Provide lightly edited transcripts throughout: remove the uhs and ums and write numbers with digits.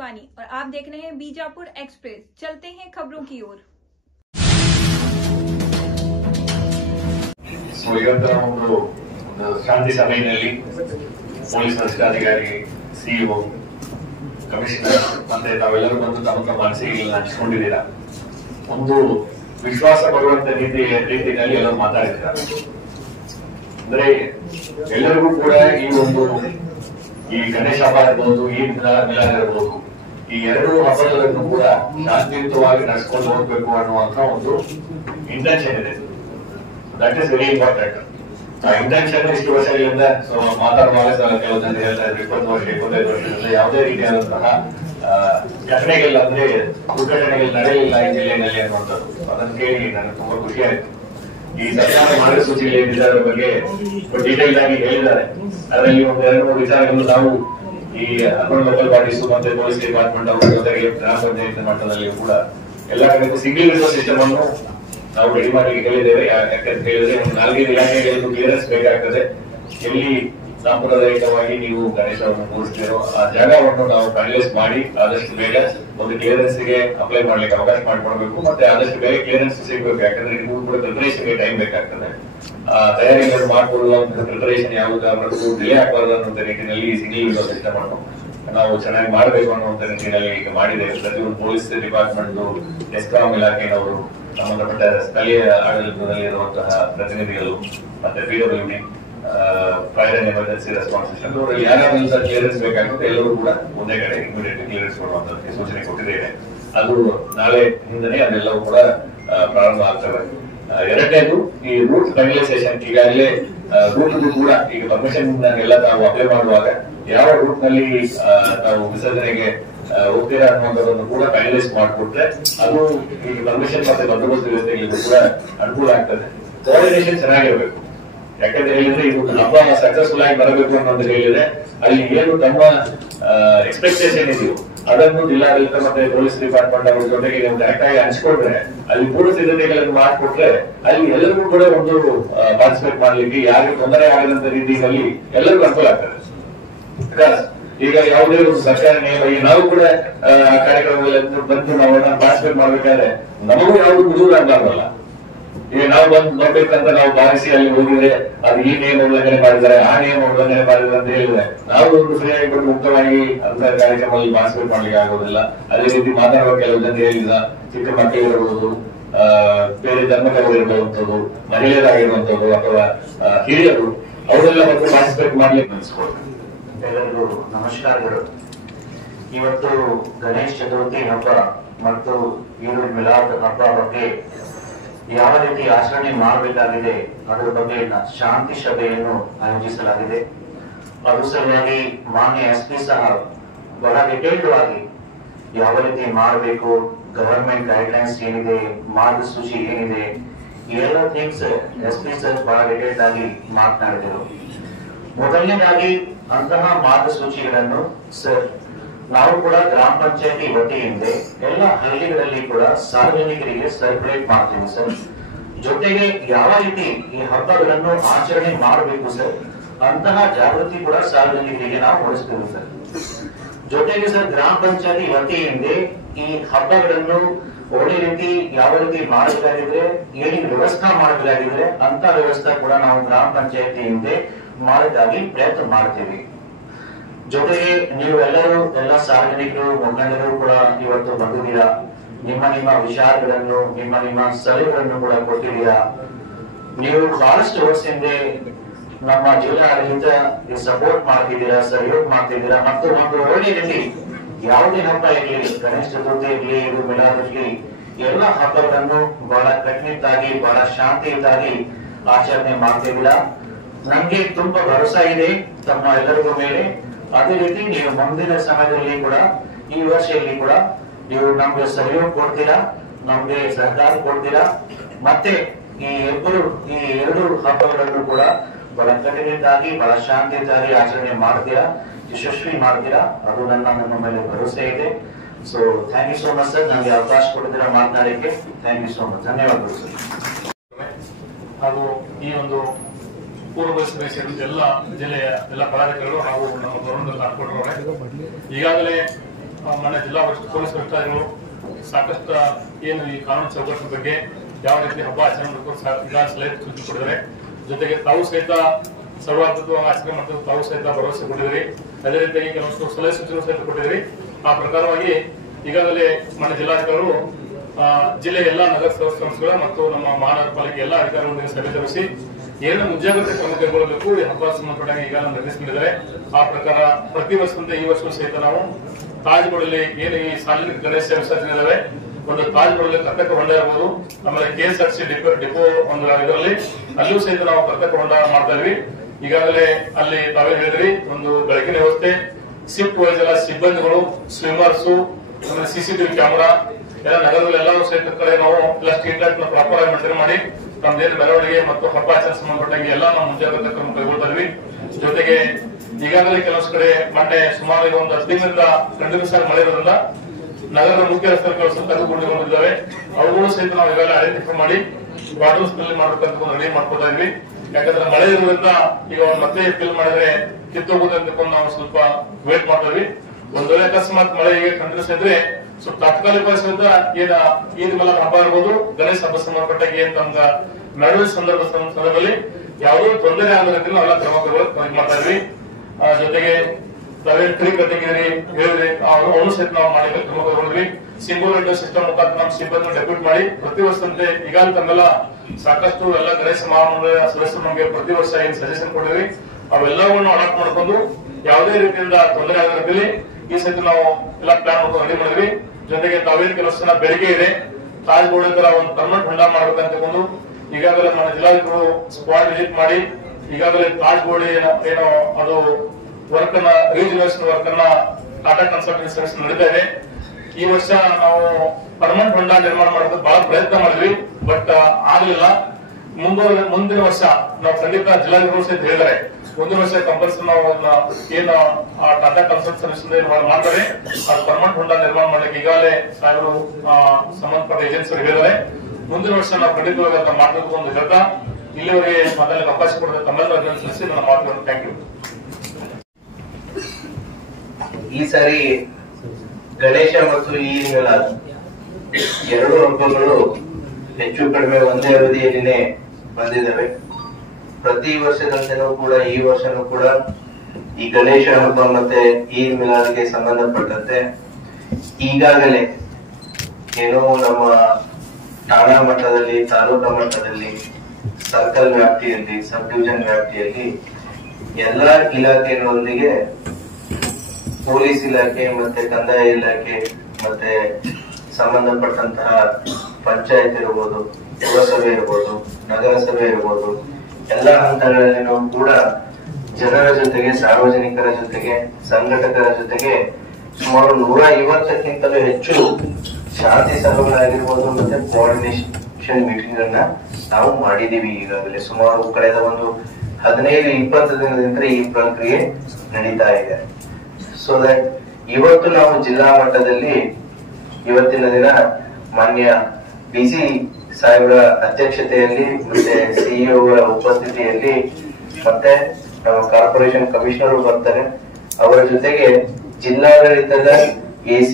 शिवानी और आप देख रहे हैं बीजापुर एक्सप्रेस। चलते हैं खबरों की ओर। ಶಾಂತಿ ಸಭೆಯಲ್ಲಿ ಪೊಲೀಸ್ ವರಿಷ್ಠಾಧಿಕಾರಿ, ಸಿಇಒ, ಕಮಿಷನರ್ ಮತ್ತೆ ತಾವೆಲ್ಲರೂ ಬಂದು ತಮ್ಮ ತಮ್ಮ ಅನಿಸಿಕೆಗಳನ್ನ ಹಂಚಿಕೊಂಡಿದ್ದೀರಾ. ಒಂದು ವಿಶ್ವಾಸ ಬರುವಂತ ರೀತಿಯಲ್ಲಿ ಎಲ್ಲರೂ ಮಾತಾಡಿದ್ದೀರಾ. ಅಂದ್ರೆ ಎಲ್ಲರಿಗೂ ಕೂಡ ಈ ಗಣೇಶ ಹಬ್ಬ ಇರಬಹುದು, ಈದ್ ಮಿಲಾದ್ ಇರಬಹುದು, ಈ ಎರಡು ಹಬ್ಬಗಳನ್ನು ಕೂಡ ಶಾಂತಿಯುತವಾಗಿ ನಡೆಸ್ಕೊಂಡು ಹೋಗ್ಬೇಕು ಅನ್ನುವಂತ ಒಂದು ಇಂಟೆನ್ಷನ್ ಇದೆ. That is very important. ಆ ಇಂಟೆನ್ಷನ್ ಇಷ್ಟು ವರ್ಷಗಳಿಂದ ಮಾತಾಡುವಾಗ ಕೆಲವು ಜನ ಹೇಳ್ತಾ ಇದ್ರು 20 ವರ್ಷ 25 ವರ್ಷದಿಂದ ಯಾವುದೇ ರೀತಿಯಾದಂತಹ ಘಟನೆಗಳು ಅಂದ್ರೆ ದುರ್ಘಟನೆಗಳು ನಡೆಯಲಿಲ್ಲ ಈ ಜಿಲ್ಲೆಯಲ್ಲಿ ಅನ್ನುವಂಥದ್ದು. ಅದನ್ನು ಕೇಳಿ ನನಗೆ ತುಂಬಾ ಖುಷಿ ಆಯ್ತು. ಈ ಸರ್ಕಾರ ಮಾರ್ಗಸೂಚಿಗಳು ಏನಿದೆ ಅದರ ಬಗ್ಗೆ ಡೀಟೇಲ್ ಆಗಿ ಹೇಳಿದ್ದಾರೆ. ಅದರಲ್ಲಿ ಒಂದು 2-3 ವಿಚಾರಗಳು ನಾವು ಈ ಅರ್ಬನ್ ಲೋಕಲ್ ಬಾಡೀಸ್ ಮತ್ತೆ ಪೊಲೀಸ್ ಡಿಪಾರ್ಟ್ಮೆಂಟ್ ಅವರ ಜೊತೆಗೆ ಗ್ರಾಮ ಪಂಚಾಯತ್ ಮಟ್ಟದಲ್ಲಿ ಕೂಡ ಎಲ್ಲ ಕಡೆಗೂ ಸಿಂಗಲ್ ವಿಂಡೋ ಸಿಸ್ಟಮ್ ಅನ್ನು ನಾವು ರೆಡಿ ಮಾಡಿ ಹೇಳಿದ್ದೇವೆ. ಯಾಕಂತ ಹೇಳಿದ್ರೆ ಒಂದು 4 ಇಲಾಖೆಗಳಿಗೂ ಕ್ಲಿಯರೆನ್ಸ್ ಬೇಕಾಗ್ತದೆ. ಎಲ್ಲಿ ಸಾಂಪ್ರದಾಯಿಕವಾಗಿ ನೀವು ಗಣೇಶವನ್ನು ಕೂರಿಸ್ತೀರೋ ಆ ಜಾಗವನ್ನು ನಾವು ಫೈನಲೈಸ್ ಮಾಡಿ ಆದಷ್ಟು ಬೇಗ ಒಂದು ಕ್ಲಿಯರೆನ್ಸ್ ಗೆ ಅಪ್ಲೈ ಮಾಡ್ಲಿಕ್ಕೆ ಅವಕಾಶ ಮಾಡಿಕೊಡ್ಬೇಕು. ಮತ್ತೆ ಆದಷ್ಟು ಬೇಗ ಕ್ಲಿಯರೆನ್ಸ್ ಸಿಗಬೇಕು. ಯಾಕಂದ್ರೆ ಇದು ಕೂಡ ಪ್ರಿಪರೇಷನ್ ಗೆ ಟೈಮ್ ಬೇಕಾಗ್ತದೆ. ತಯಾರಿಗಳನ್ನು ಮಾಡಿಕೊಳ್ಳುವಂತಹ ಪ್ರಿಪರೇಷನ್ ಯಾವುದು ಡಿಲೇ ಆಗಬಾರದು ಅನ್ನುವಂತ ನಿಟ್ಟಿನಲ್ಲಿ ಸಿಂಗಲ್ ವಿಂಡೋ ಸಿಸ್ಟಮ್ ಅನ್ನು ನಾವು ಚೆನ್ನಾಗಿ ಮಾಡಬೇಕು ಅನ್ನುವಂತ ನಿಟ್ಟಿನಲ್ಲಿ ಈಗ ಮಾಡಿದ್ದೇವೆ. ಪ್ರತಿಯೊಂದು ಪೊಲೀಸ್ ಡಿಪಾರ್ಟ್ಮೆಂಟ್, ಎಸ್ಕಾಂ ಇಲಾಖೆಯವರು, ಸಂಬಂಧಪಟ್ಟ ಸ್ಥಳೀಯ ಆಡಳಿತದಲ್ಲಿ ಇರುವಂತಹ ಪ್ರತಿನಿಧಿಗಳು ಮತ್ತೆ PWD, fire and emergency response system ಅವರಲ್ಲಿ ಯಾರ್ಯಾರು ಕ್ಲಿಯರೆನ್ಸ್ ಬೇಕಾಗುತ್ತೆ ಎಲ್ಲರೂ ಕೂಡ ಒಂದೇ ಕಡೆ ಇಮಿಡಿಯೇಟ್ ಕ್ಲಿಯರೆನ್ಸ್ ಕೊಡುವಂತದಕ್ಕೆ ಸೂಚನೆ ಕೊಟ್ಟಿದ್ದೇವೆ. ಅದು ನಾಳೆ ಹಿಂದನೇ ಅದೆಲ್ಲವೂ ಕೂಡ ಪ್ರಾರಂಭ ಆಗ್ತವೆ. ಎರಡನೇದು ಈ ರೂಟ್ ಫೈನಲೈಸೇಷನ್. ಈಗಾಗಲೇ ರೂಟ್ ಕೂಡ ಈಗ ಪರ್ಮಿಷನ್ ಎಲ್ಲ ತಾವು ಅಪ್ಲೈ ಮಾಡುವಾಗ ಯಾವ ರೂಟ್ ನಲ್ಲಿ ತಾವು ವಿಸರ್ಜನೆಗೆ ಹೋಗ್ತೀರಾ ಅನ್ನುವಂಥದ್ದನ್ನು ಕೂಡ ಫೈನಲೈಸ್ ಮಾಡಿಕೊಟ್ರೆ ಅದು ಈಗ ಪರ್ಮಿಷನ್ ಮತ್ತೆ ಬಂದೋಬಸ್ತ್ ವ್ಯವಸ್ಥೆಗಳಿಗೂ ಕೂಡ ಅನುಕೂಲ ಆಗ್ತದೆ. ಕೋಆರ್ಡಿನೇಷನ್ ಚೆನ್ನಾಗಿರ್ಬೇಕು. ಯಾಕಂದ್ರೆ ಹೇಳಿದ್ರೆ ಇದು ಹಬ್ಬ ಸಕ್ಸಸ್ಫುಲ್ ಆಗಿ ಬರಬೇಕು ಅನ್ನೋದು ಹೇಳಿದ್ರೆ ಅಲ್ಲಿ ಏನು ತಮ್ಮ ಎಕ್ಸ್ಪೆಕ್ಟೇಷನ್ ಇದೆಯೋ ಅದನ್ನು ಜಿಲ್ಲಾಡಳಿತ ಮತ್ತೆ ಪೊಲೀಸ್ ಡಿಪಾರ್ಟ್ಮೆಂಟ್ ಅವರ ಜೊತೆಗೆ ಡೈರೆಕ್ಟ್ ಆಗಿ ಹಂಚ್ಕೊಂಡ್ರೆ ಅಲ್ಲಿ ಪೂರ್ವ ಸಿದ್ಧತೆಗಳನ್ನು ಮಾಡಿಕೊಟ್ರೆ ಅಲ್ಲಿ ಎಲ್ಲರಿಗೂ ಕೂಡ ಒಂದು ಪಾರ್ಟಿಸಿಪೇಟ್ ಮಾಡ್ಲಿಕ್ಕೆ ಯಾರಿಗೂ ತೊಂದರೆ ಆಗದಂತ ರೀತಿಯಲ್ಲಿ ಎಲ್ಲರಿಗೂ ಅನುಕೂಲ ಆಗ್ತದೆ. ಈಗ ಯಾವುದೇ ಒಂದು ಸರ್ಕಾರ ನಾವು ಕೂಡ ಕಾರ್ಯಕ್ರಮಗಳಲ್ಲಿ ಬಂದು ನಾವು ಪಾರ್ಟಿಸಿಪೇಟ್ ಮಾಡ್ಬೇಕಾದ್ರೆ ನಮಗೂ ಯಾವುದು ಮುಜುಗರ ಆಗಬಾರ್ದಲ್ಲ. ಈಗ ನಾವು ಬಂದು ನೋಡ್ಬೇಕಂತ ನಾವು ಭಾವಿಸಿ ಅಲ್ಲಿ ಹೋಗಿದ್ರೆ ಅದು ಈ ನಿಯಮ ಉಲ್ಲಂಘನೆ ಮಾಡಿದ್ದಾರೆ, ಆ ನಿಯಮ ಉಲ್ಲಂಘನೆ ಮಾಡಿದ್ದಾರೆ ಅಂತ ಹೇಳಿದ್ರೆ ನಾವು ಒಂದು ಫ್ರೀಯಾಗಿ ಬಿಟ್ಟು ಮುಕ್ತವಾಗಿ ಅಂತ ಕಾರ್ಯಕ್ರಮದಲ್ಲಿ ಪಾರ್ಟಿಸಿಪೇಟ್ ಮಾಡ್ಲಿಕ್ಕೆ ಆಗೋದಿಲ್ಲ. ಅದೇ ರೀತಿ ಮಾತಾಡುವ ಕೆಲವು ಜನ ಹೇಳಿದ ಚಿಕ್ಕ ಮಕ್ಕಳಿರಬಹುದು, ಬೇರೆ ಧರ್ಮದವರು ಇರಬಹುದಂಥದ್ದು, ಮಹಿಳೆಯರಾಗಿರುವಂತದ್ದು ಅಥವಾ ಹಿರಿಯರು ಅವರೆಲ್ಲ ಬಂದು ಪಾರ್ಟಿಸಿಪೇಟ್ ಮಾಡ್ಲಿಕ್ಕೆ ಅನ್ಸ್ಕೊಳ್ತಾರೆ. ಎಲ್ಲರಿಗೂ ನಮಸ್ಕಾರಗಳು. ಇವತ್ತು ಗಣೇಶ ಚತುರ್ಥಿ ಹಬ್ಬ ಮತ್ತು ಈದ್ ಮಿಲಾದ್ ಹಬ್ಬ ಬಗ್ಗೆ ಯಾವ ರೀತಿ ಆಚರಣೆ ಮಾಡಬೇಕಾಗಿದೆ ಅದರ ಬಗ್ಗೆ ಶಾಂತಿ ಸಭೆಯನ್ನು ಆಯೋಜಿಸಲಾಗಿದೆ. ಅದು ಸಲುವಾಗಿ ಮಾನ್ಯ SP ಸಾಹಬ್ ಬಹಳ ಡಿಟೇಲ್ಡ್ ಆಗಿ ಯಾವ ರೀತಿ ಮಾಡಬೇಕು, ಗವರ್ಮೆಂಟ್ ಗೈಡ್ಲೈನ್ಸ್ ಏನಿದೆ, ಮಾರ್ಗಸೂಚಿ ಏನಿದೆ, ಎಲ್ಲ ಥಿಂಗ್ಸ್ SP ಸರ್ ಬಹಳ ಡಿಟೇಲ್ಡ್ ಆಗಿ ಮಾತನಾಡಿದರು. ಮೊದಲನೇದಾಗಿ ಅಂತಹ ಮಾರ್ಗಸೂಚಿಗಳನ್ನು ಸರ್ ನಾವು ಕೂಡ ಗ್ರಾಮ ಪಂಚಾಯತಿ ವತಿಯಿಂದ ಎಲ್ಲ ಹಳ್ಳಿಗಳಲ್ಲಿ ಕೂಡ ಸಾರ್ವಜನಿಕರಿಗೆ ಸರ್ಕ್ಯುಲೇಟ್ ಮಾಡ್ತೀವಿ ಸರ್. ಜೊತೆಗೆ ಯಾವ ರೀತಿ ಈ ಹಬ್ಬಗಳನ್ನು ಆಚರಣೆ ಮಾಡಬೇಕು ಸರ್ ಅಂತಹ ಜಾಗೃತಿ ಕೂಡ ಸಾರ್ವಜನಿಕರಿಗೆ ನಾವು ಮೂಡಿಸ್ತೇವೆ ಸರ್. ಜೊತೆಗೆ ಸರ್ ಗ್ರಾಮ ಪಂಚಾಯತಿ ವತಿಯಿಂದ ಈ ಹಬ್ಬಗಳನ್ನು ಒಳ್ಳೆ ರೀತಿ ಯಾವ ರೀತಿ ಮಾಡಬೇಕಾಗಿದ್ರೆ, ಏನೇನು ವ್ಯವಸ್ಥೆ ಮಾಡಬೇಕಾಗಿದ್ರೆ ಅಂತ ವ್ಯವಸ್ಥೆ ಕೂಡ ನಾವು ಗ್ರಾಮ ಪಂಚಾಯತಿಯಿಂದ ಮಾಡೋದಾಗಿ ಪ್ರಯತ್ನ ಮಾಡ್ತೀವಿ. ಜೊತೆಗೆ ನೀವೆಲ್ಲರೂ ಎಲ್ಲ ಸಾರ್ವಜನಿಕರು ಮುಖಂಡರು ಕೂಡ ಇವತ್ತು ಬಂದಿದ್ದೀರಾ. ನಿಮ್ಮ ವಿಚಾರಗಳನ್ನು ನಿಮ್ಮ ಸಲಹೆಗಳನ್ನು ಕೂಡ ಕೊಟ್ಟಿದ್ದೀರಾ. ನೀವು ಬಹಳಷ್ಟು ವರ್ಷದಿಂದ ನಮ್ಮ ಜಿಲ್ಲಾಡಳಿತ ಸಪೋರ್ಟ್ ಮಾಡ್ತಿದ್ದೀರಾ, ಸಹಯೋಗ ಮಾಡ್ತಿದ್ದೀರಾ ಮತ್ತು ಒಂದು ಒಳ್ಳೆ ರೀತಿ ಯಾವುದೇ ಹಬ್ಬ ಇರಲಿ, ಗಣೇಶ ಚತುರ್ಥಿ ಇರಲಿ, ಇದು ಮಿಲಾದ್ ಇರಲಿ, ಎಲ್ಲ ಹಬ್ಬಗಳನ್ನು ಬಹಳ ಕಟ್ಟುನಿಟ್ಟಾಗಿ ಬಹಳ ಶಾಂತಿಯುತವಾಗಿ ಆಚರಣೆ ಮಾಡ್ತಿದ್ದೀರಾ. ನಮ್ಗೆ ತುಂಬಾ ಭರವಸೆ ಇದೆ ತಮ್ಮ ಎಲ್ಲರಿಗೂ ಮೇಲೆ. ಅದೇ ರೀತಿ ನೀವು ಮುಂದಿನ ಸಮಯದಲ್ಲಿ ಕೂಡ ಈ ವರ್ಷದಲ್ಲಿ ಕೂಡ ನೀವು ನಮ್ಗೆ ಸಹಯೋಗ ಕೊಡ್ತೀರಾ, ನಮ್ಗೆ ಸಹಕಾರ ಕೊಡ್ತೀರಾ. ಮತ್ತೆ ಈ ಎರಡು ಹಬ್ಬಗಳನ್ನು ಕೂಡ ಬಹಳ ಕಟ್ಟುನಿಟ್ಟಾಗಿ ಬಹಳ ಶಾಂತಿಯುತವಾಗಿ ಆಚರಣೆ ಮಾಡ್ತೀರಾ, ಯಶಸ್ವಿ ಮಾಡ್ತೀರಾ. ಅದು ನನ್ನ ಮೇಲೆ ಭರವಸೆ ಇದೆ. So thank you so much sir, ನಮ್ಗೆ ಅವಕಾಶ ಕೊಡ್ತೀರಾ ಮಾತನಾಡಲಿಕ್ಕೆ. ಥ್ಯಾಂಕ್ ಯು ಸೋ ಮಚ್, ಧನ್ಯವಾದಗಳು ಸರ್. ಹಾಗೂ ಈ ಒಂದು ಪೂರ್ವಭಾವಿ ಸೇರಿದಂತೆ ಎಲ್ಲ ಜಿಲ್ಲೆಯ ಎಲ್ಲ ಪದಾಧಿಕಾರಿಗಳು ಹಾಗೂ ನಮ್ಮ ಗೌರವದಲ್ಲಿ ಹಾಕಿಕೊಟ್ಟವ್ರೆ. ಈಗಾಗಲೇ ಮಾನ್ಯ ಜಿಲ್ಲಾ ಪೊಲೀಸ್ ವರಿಷ್ಠಾಧಿಕಾರಿಗಳು ಸಾಕಷ್ಟು ಏನು ಈ ಕಾನೂನು ಚೌಕಟ್ಟಿನ ಬಗ್ಗೆ ಯಾವ ರೀತಿ ಹಬ್ಬ ಆಚರಣೆ ಮಾಡಬೇಕು ಸಲಹೆ ಸೂಚನೆ ಕೊಟ್ಟಿದ್ದಾರೆ. ಜೊತೆಗೆ ತಾವು ಸಹಿತ ಸರ್ವಾತ್ಮಕವಾಗಿ ಆಚರಣೆ ಮಾಡ್ತಾರೆ, ತಾವು ಸಹಿತ ಭರವಸೆ ಕೊಟ್ಟಿದ್ದೀರಿ. ಅದೇ ರೀತಿಯಾಗಿ ಕೆಲವೊಂದು ಸಲಹೆ ಸೂಚನೆ ಸಹಿತ ಕೊಟ್ಟಿದ್ದೀರಿ. ಆ ಪ್ರಕಾರವಾಗಿ ಈಗಾಗಲೇ ಮಾನ್ಯ ಜಿಲ್ಲಾಧಿಕಾರಿಗಳು ಜಿಲ್ಲೆಯ ಎಲ್ಲಾ ನಗರ ಸಂಸ್ಥೆಗಳ ಮತ್ತು ನಮ್ಮ ಮಹಾನಗರ ಪಾಲಿಕೆ ಎಲ್ಲಾ ಅಧಿಕಾರಿಗಳೊಂದಿಗೆ ಸಭೆ ನಡೆಸಿ ಏನು ಮುಂಜಾಗ್ರತೆ ಕ್ರಮ ಕೈಗೊಳ್ಳಬೇಕು ಈ ಹಬ್ಬ ಸಂಬಂಧಪಟ್ಟಾಗ ಈಗಾಗಲೇ ನಿರ್ದೇಶಿಸಿದ್ದಾರೆ. ಆ ಪ್ರಕಾರ ಪ್ರತಿ ವರ್ಷದಂತೆ ಈ ವರ್ಷವೂ ಸಹಿತ ನಾವು ತಾಜ್ಗಳಲ್ಲಿ ಏನು ಈ ಸಾರ್ವಜನಿಕ ಗಣೇಶ ವಿಸರ್ಜನೆ ಇದಾವೆ, ಒಂದು ತಾಜ್ಗಳಲ್ಲಿ ಕರ್ತಕ ಹೊಂಡ ಇರಬಹುದು, ಆಮೇಲೆ KSRTC ಡಿಪೋ ಒಂದು ಇದರಲ್ಲಿ ಅಲ್ಲಿಯೂ ಸಹಿತ ನಾವು ಕರ್ತಕ ಹೊಂಡ ಮಾಡ್ತಾ ಇದ್ವಿ. ಈಗಾಗಲೇ ಅಲ್ಲಿ ತಾವೇ ಹೇಳಿದ್ರಿ, ಒಂದು ಬೆಳಕಿನ ವ್ಯವಸ್ಥೆ, ಶಿಫ್ಟ್ ವೈಸ್ ಎಲ್ಲ ಸಿಬ್ಬಂದಿಗಳು, ಸ್ವಿಮ್ಮರ್ಸ್, ಆಮೇಲೆ CCTV ಕ್ಯಾಮೆರಾ ಎಲ್ಲ ನಗರದಲ್ಲಿ ಎಲ್ಲರೂ ಸಹಿತ ಕಡೆ ನಾವು ಎಲ್ಲ ಸ್ಟ್ರೀಟ್ ಲೈಟ್ ಪ್ರಾಪರ್ ಆಗಿ ಮೇಂಟೈನ್ ಮಾಡಿ ನಮ್ದೇನು ಮೆರವಣಿಗೆ ಮತ್ತು ಹಬ್ಬ ಆಚರಣೆ ಸಂಬಂಧಪಟ್ಟಾಗಿ ಎಲ್ಲ ನಾವು ಮುಂಜಾಗ್ರತಾ ಕ್ರಮ ಕೈಗೊಳ್ತಾ ಇದ್ವಿ. ಜೊತೆಗೆ ಈಗಾಗಲೇ ಕೆಲವಷ್ಟು ಕಡೆ ಮೊನ್ನೆ ಸುಮಾರು ಈಗ ಒಂದು 15ರಿಂದ 2 ದಿವಸ ಮಳೆ ಇರೋದ್ರಿಂದ ನಗರದ ಮುಖ್ಯ ರಸ್ತೆ ಕೆಲಸ ತಗ್ಗುಕೊಂಡಿದ್ದಾವೆ. ಅವುಗಳು ಸಹಿತ ನಾವು ಈಗಾಗಲೇ ಐಡೆಂಟಿಫೈ ಮಾಡಿ ವಾಟರ್ ಸ್ಪಿಲ್ ಮಾಡಬೇಕಂತ ರೆಡಿ ಮಾಡ್ಕೊತಾ ಇದ್ವಿ. ಯಾಕಂದ್ರೆ ಮಳೆ ಇರೋದ್ರಿಂದ ಈಗ ಮತ್ತೆ ಫಿಲ್ ಮಾಡಿದ್ರೆ ಕಿತ್ತೋಗುದು ಅಂತಕೊಂಡು ನಾವು ಸ್ವಲ್ಪ ವೇಟ್ ಮಾಡ್ತಾ ಇದ್ವಿ. ಒಂದ್ ವೇಳೆ ಅಕಸ್ಮಾತ್ ಮಳೆ ಈಗ ಕಂಟಿನ್ಯೂಸ್ ಇದ್ರೆ ಸ್ವಲ್ಪ ತಾತ್ಕಾಲಿಕ ಸಹಿತ ಏನ ಈದ್ ಮಿಲಾದ್ ಹಬ್ಬ ಇರ್ಬೋದು, ಗಣೇಶ ಹಬ್ಬ ಸಂಬಂಧಪಟ್ಟಾಗ ಏನ್ ನಮ್ಗ ಮೆರವಣಿಗೆ ಸಂದರ್ಭದಲ್ಲಿ ಯಾವುದೋ ತೊಂದರೆ ಆಗದ ರೀತಿಯಲ್ಲಿ ನಾವೆಲ್ಲ ಕ್ರಮ ಮಾಡ್ತಾ ಇದ್ವಿ. ಜೊತೆಗೆ ತಾವೇನ್ ಟ್ರೀ ಕಟ್ಟಿಂಗ್ ಹೇಳಿದ್ರಿ, ಅವನು ಸಹಿತ ನಾವು ಮಾಡಿ ಕ್ರಮ ಕೈಗೊಂಡ್ವಿ. ಸಿಂಗಲ್ ವಿಂಡೋ ಸಿಸ್ಟಮ್ ಮುಖಾಂತರ ನಮ್ಮ ಸಿಬ್ಬಂದಿ ಡೆಪ್ಯೂಟ್ ಮಾಡಿ ಪ್ರತಿ ವರ್ಷದಂತೆ ಈಗಾಗಲೇ ತಮ್ಮೆಲ್ಲ ಸಾಕಷ್ಟು ಎಲ್ಲ ಗಣೇಶ ಮಹಾಮಂಡಳ ಸದಸ್ಯರು ನಮಗೆ ಪ್ರತಿ ವರ್ಷ ಏನ್ ಸಜೆಷನ್ ಕೊಟ್ಟಿದ್ವಿ ಅವೆಲ್ಲವನ್ನು ಅಡಾಪ್ಟ್ ಮಾಡ್ಕೊಂಡು ಯಾವುದೇ ರೀತಿಯಿಂದ ತೊಂದರೆ ಆಗದ ರೀತಿಯಲ್ಲಿ ಈ ಸತಿ ನಾವು ಎಲ್ಲ ಪ್ಲಾನ್ ಮಾಡ್ಕೊಂಡು ರೆಡಿ ಮಾಡಿದ್ವಿ. ಜೊತೆಗೆ ತಾವೇನ್ ಕೆಲಸ ಬೆಳಿಗ್ಗೆ ಇದೆ ತಾಜ್ ಬೋರ್ಡ್ ತರ ಒಂದು ಪರ್ಮನೆಂಟ್ ಹೊಂಡ ಮಾಡ್ಬೇಕಂತ ತಗೊಂಡು ಈಗಾಗಲೇ ನಮ್ಮ ಜಿಲ್ಲಾಧಿಕಾರಿಗಳು ಸ್ಪಾಟ್ ವಿಸಿಟ್ ಮಾಡಿ ಈಗಾಗಲೇ ತಾಜ್ ಬೋರ್ಡ್ ಏನೋ ಅದು ವರ್ಕ್ ಅನ್ನ ರೀಜುನೇಷನ್ ವರ್ಕ್ ಅನ್ನ ಟಾಟಾ ಕನ್ಸಲ್ಟೆನ್ಸಿ ಸರ್ವಿಸ್ ನಡೀತಾ ಇದೆ. ಈ ವರ್ಷ ನಾವು ಪರ್ಮನೆಂಟ್ ಹೊಂಡ ನಿರ್ಮಾಣ ಮಾಡೋದು ಬಹಳ ಪ್ರಯತ್ನ ಮಾಡಿದ್ವಿ, ಬಟ್ ಆಗ್ಲಿಲ್ಲ. ಮುಂದಿನ ವರ್ಷ ನಾವು ಖಂಡಿತ ಜಿಲ್ಲಾಧಿಕಾರಿಗಳು ಸಹಿತ ಹೇಳಿದ್ದಾರೆ, ಮುಂದಿನ ವರ್ಷ ಕಂಪಲ್ಸರಿ ನಾವು ಏನು ಟಾಟಾ ಕನ್ಸಲ್ಟ್ ಸರ್ವಿಸ್ ಮಾಡ್ತಾರೆ ಅದು ಪರ್ಮನೆಂಟ್ ಹೊಂಡ ನಿರ್ಮಾಣ ಮಾಡಲಿಕ್ಕೆ ಈಗಾಗಲೇ ಸಾಹೇಬರು ಸಂಬಂಧಪಟ್ಟ ಏಜೆನ್ಸಿ ಹೇಳಿದ್ದಾರೆ. ಮುಂದಿನ ವರ್ಷ ನಾವು ಖಂಡಿತವಾಗಿ ಅಂತ ಮಾಡಬೇಕು ಅಂತ ಹೇಳ್ತಾ ಇಲ್ಲಿವರೆಗೆ ಮಾತಾಡಲಿಕ್ಕೆ ಅವಕಾಶ ಕೊಡದೆ ತಮ್ಮೆಲ್ಲರೂ ಅಭಿನಂದಿಸಿ ನನ್ನ ಮಾತುಗಳನ್ನು ಥ್ಯಾಂಕ್ ಯು. ಈ ಸಾರಿ ಗಣೇಶ ಮತ್ತು ಈದ್ ಮಿಲಾದ್ ಎರಡು ಹಬ್ಬಗಳು ಹೆಚ್ಚು ಕಡಿಮೆ ಒಂದೇ ಅವಧಿಯಲ್ಲಿನೇ ಬಂದಿದ್ದಾವೆ. ಪ್ರತಿ ವರ್ಷದಂತೆನೂ ಕೂಡ ಈ ವರ್ಷನೂ ಕೂಡ ಈ ಗಣೇಶ ಹಬ್ಬ ಮತ್ತೆ ಈದ್ ಮಿಲಾದ್ಗೆ ಸಂಬಂಧಪಟ್ಟಂತೆ ಈಗಾಗಲೇ ಏನೋ ನಮ್ಮ ಠಾಣಾ ಮಟ್ಟದಲ್ಲಿ, ತಾಲೂಕಾ ಮಟ್ಟದಲ್ಲಿ, ಸರ್ಕಲ್ ವ್ಯಾಪ್ತಿಯಲ್ಲಿ, ಸಬ್ ಡಿವಿಷನ್ ವ್ಯಾಪ್ತಿಯಲ್ಲಿ ಎಲ್ಲಾ ಇಲಾಖೆಗಳೊಂದಿಗೆ ಪೊಲೀಸ್ ಇಲಾಖೆ ಮತ್ತೆ ಕಂದಾಯ ಇಲಾಖೆ ಮತ್ತೆ ಸಂಬಂಧಪಟ್ಟಂತಹ ಪಂಚಾಯತ್ ಇರ್ಬೋದು, ಪುರಸಭೆ ಇರ್ಬೋದು, ನಗರಸಭೆ ಇರ್ಬೋದು, ಎಲ್ಲಾ ಹಂತಗಳಲ್ಲಿನೂ ಕೂಡ ಜನರ ಜೊತೆಗೆ, ಸಾರ್ವಜನಿಕರ ಜೊತೆಗೆ, ಸಂಘಟಕರ ಜೊತೆಗೆ ಸುಮಾರು 150ಕ್ಕಿಂತಲೂ ಹೆಚ್ಚು ಶಾಂತಿ ಸಭೆಗಳಾಗಿರ್ಬೋದು ಮತ್ತೆ ಕೋಆರ್ಡಿನೇಷನ್ ಮೀಟಿಂಗ್ ಅನ್ನ ನಾವು ಮಾಡಿದೀವಿ. ಈಗಾಗಲೇ ಸುಮಾರು ಕಳೆದ ಒಂದು 15-20 ದಿನದಿಂದ ಈ ಪ್ರಕ್ರಿಯೆ ನಡೀತಾ ಇದೆ. ಸೊ ದಟ್ ಇವತ್ತು ನಾವು ಜಿಲ್ಲಾ ಮಟ್ಟದಲ್ಲಿ ಇವತ್ತಿನ ದಿನ ಮಾನ್ಯ DC ಸಾಹೇಬರ ಅಧ್ಯಕ್ಷತೆಯಲ್ಲಿ ಮತ್ತೆ CEO ಅವರ ಉಪಸ್ಥಿತಿಯಲ್ಲಿ ಮತ್ತೆ ನಮ್ಮ ಕಾರ್ಪೊರೇಷನ್ ಕಮಿಷನರ್ ಬರ್ತಾರೆ, ಅವರ ಜೊತೆಗೆ ಜಿಲ್ಲಾಡಳಿತದ AC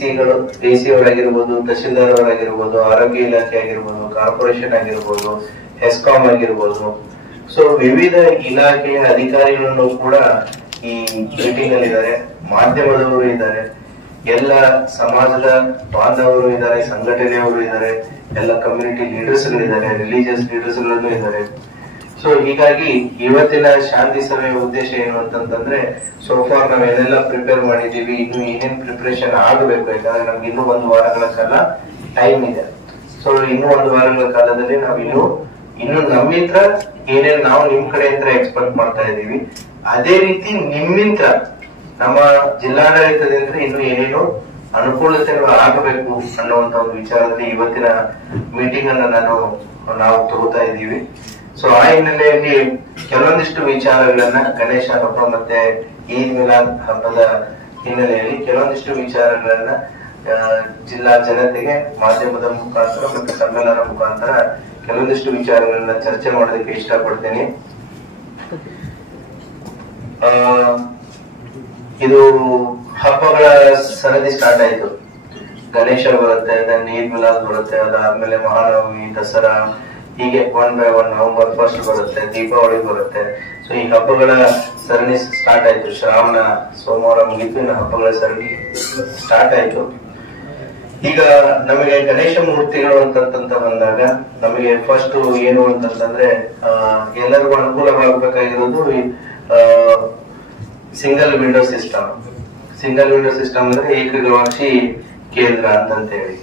ಅವರಾಗಿರ್ಬೋದು, ತಹಶೀಲ್ದಾರ್ ಅವರಾಗಿರ್ಬೋದು, ಆರೋಗ್ಯ ಇಲಾಖೆ ಆಗಿರ್ಬೋದು, ಕಾರ್ಪೊರೇಷನ್ ಆಗಿರ್ಬೋದು, ಹೆಸ್ಕಾಂ ಆಗಿರ್ಬೋದು, ಸೊ ವಿವಿಧ ಇಲಾಖೆಯ ಅಧಿಕಾರಿಗಳನ್ನು ಕೂಡ ಈ ಮೀಟಿಂಗ್ ಅಲ್ಲಿ ಇದ್ದಾರೆ. ಮಾಧ್ಯಮದವರು ಇದ್ದಾರೆ, ಎಲ್ಲ ಸಮಾಜದ ಬಾಂಧವರು ಇದ್ದಾರೆ, ಸಂಘಟನೆಯವರು ಇದ್ದಾರೆ, ಎಲ್ಲ ಕಮ್ಯುನಿಟಿ ಲೀಡರ್ಸ್ ಗಳಿದ್ದಾರೆ, ರಿಲಿಜಿಯಸ್ ಲೀಡರ್ಸ್ ಗಳಲ್ಲೂ ಇದ್ದಾರೆ. ಸೊ ಹೀಗಾಗಿ ಇವತ್ತಿನ ಶಾಂತಿ ಸಭೆಯ ಉದ್ದೇಶ ಏನು ಅಂತಂದ್ರೆ, ಸೋಫಾರ್ ನಾವೇನೆಲ್ಲ ಪ್ರಿಪೇರ್ ಮಾಡಿದೀವಿ, ಇನ್ನು ಏನೇನ್ ಪ್ರಿಪರೇಷನ್ ಆಗಬೇಕು, ಯಾಕಂದ್ರೆ ನಮ್ಗೆ ಇನ್ನೂ 1 ವಾರಗಳ ಕಾಲ ಟೈಮ್ ಇದೆ. ಸೊ ಇನ್ನೂ 1 ವಾರಗಳ ಕಾಲದಲ್ಲಿ ನಾವು ಇನ್ನು ನಮ್ಮಿಂದ ಏನೇನು ನಾವು ನಿಮ್ ಕಡೆಯಿಂದ ಎಕ್ಸ್ಪೆಕ್ಟ್ ಮಾಡ್ತಾ ಇದೀವಿ, ಅದೇ ರೀತಿ ನಿಮ್ಮಿಂದ ನಮ್ಮ ಜಿಲ್ಲಾಡಳಿತದಿಂದ ಇನ್ನು ಏನೇನು ಅನುಕೂಲತೆಗಳು ಆಗಬೇಕು ಅನ್ನುವಂತ ಒಂದು ವಿಚಾರದಲ್ಲಿ ಇವತ್ತಿನ ಮೀಟಿಂಗ್ ಅನ್ನ ನಾವು ತಗೋತಾ ಇದ್ದೀವಿ. ಸೊ ಆ ಹಿನ್ನೆಲೆಯಲ್ಲಿ ಕೆಲವೊಂದಿಷ್ಟು ವಿಚಾರಗಳನ್ನ ಗಣೇಶ ಹಬ್ಬ ಮತ್ತೆ ಈದ್ ಮಿಲಾದ್ ಹಬ್ಬದ ಹಿನ್ನೆಲೆಯಲ್ಲಿ ಕೆಲವೊಂದಿಷ್ಟು ವಿಚಾರಗಳನ್ನ ಜಿಲ್ಲಾ ಜನತೆಗೆ ಮಾಧ್ಯಮದ ಮುಖಾಂತರ ಮತ್ತೆ ಸಮ್ಮೇಳನ ಮುಖಾಂತರ ಕೆಲವೊಂದಿಷ್ಟು ವಿಚಾರಗಳನ್ನ ಚರ್ಚೆ ಮಾಡೋದಕ್ಕೆ ಇಷ್ಟಪಡ್ತೇನೆ. ಇದು ಹಬ್ಬಗಳ ಸರದಿ ಸ್ಟಾರ್ಟ್ ಆಯ್ತು. ಗಣೇಶ ಬರುತ್ತೆ, ದೆನ್ ಈದ್ ಮಿಲಾದ್ ಬರುತ್ತೆ, ಅದಾದ್ಮೇಲೆ ಮಹಾನವಮಿ, ದಸರಾ, ಹೀಗೆ 1 by 1 ನವೆಂಬರ್ 1st ಬರುತ್ತೆ, ದೀಪಾವಳಿ ಬರುತ್ತೆ. ಸೊ ಈ ಹಬ್ಬಗಳ ಸರಣಿ ಸ್ಟಾರ್ಟ್ ಆಯ್ತು. ಶ್ರಾವಣ ಸೋಮವಾರ ಮುಗಿತು, ಇನ್ನು ಹಬ್ಬಗಳ ಸರಣಿ ಸ್ಟಾರ್ಟ್ ಆಯ್ತು. ಈಗ ನಮಗೆ ಗಣೇಶ ಮೂರ್ತಿಗಳು ಅಂತ ಬಂದಾಗ ನಮಗೆ ಫಸ್ಟ್ ಏನು ಅಂತಂದ್ರೆ ಎಲ್ಲರಿಗೂ ಅನುಕೂಲವಾಗಬೇಕಾಗಿರೋದು single window system. Single window system ಅಂದ್ರೆ ಏಕಗವಾಕ್ಷಿ ಕೇಂದ್ರ ಅಂತ ಹೇಳಿ.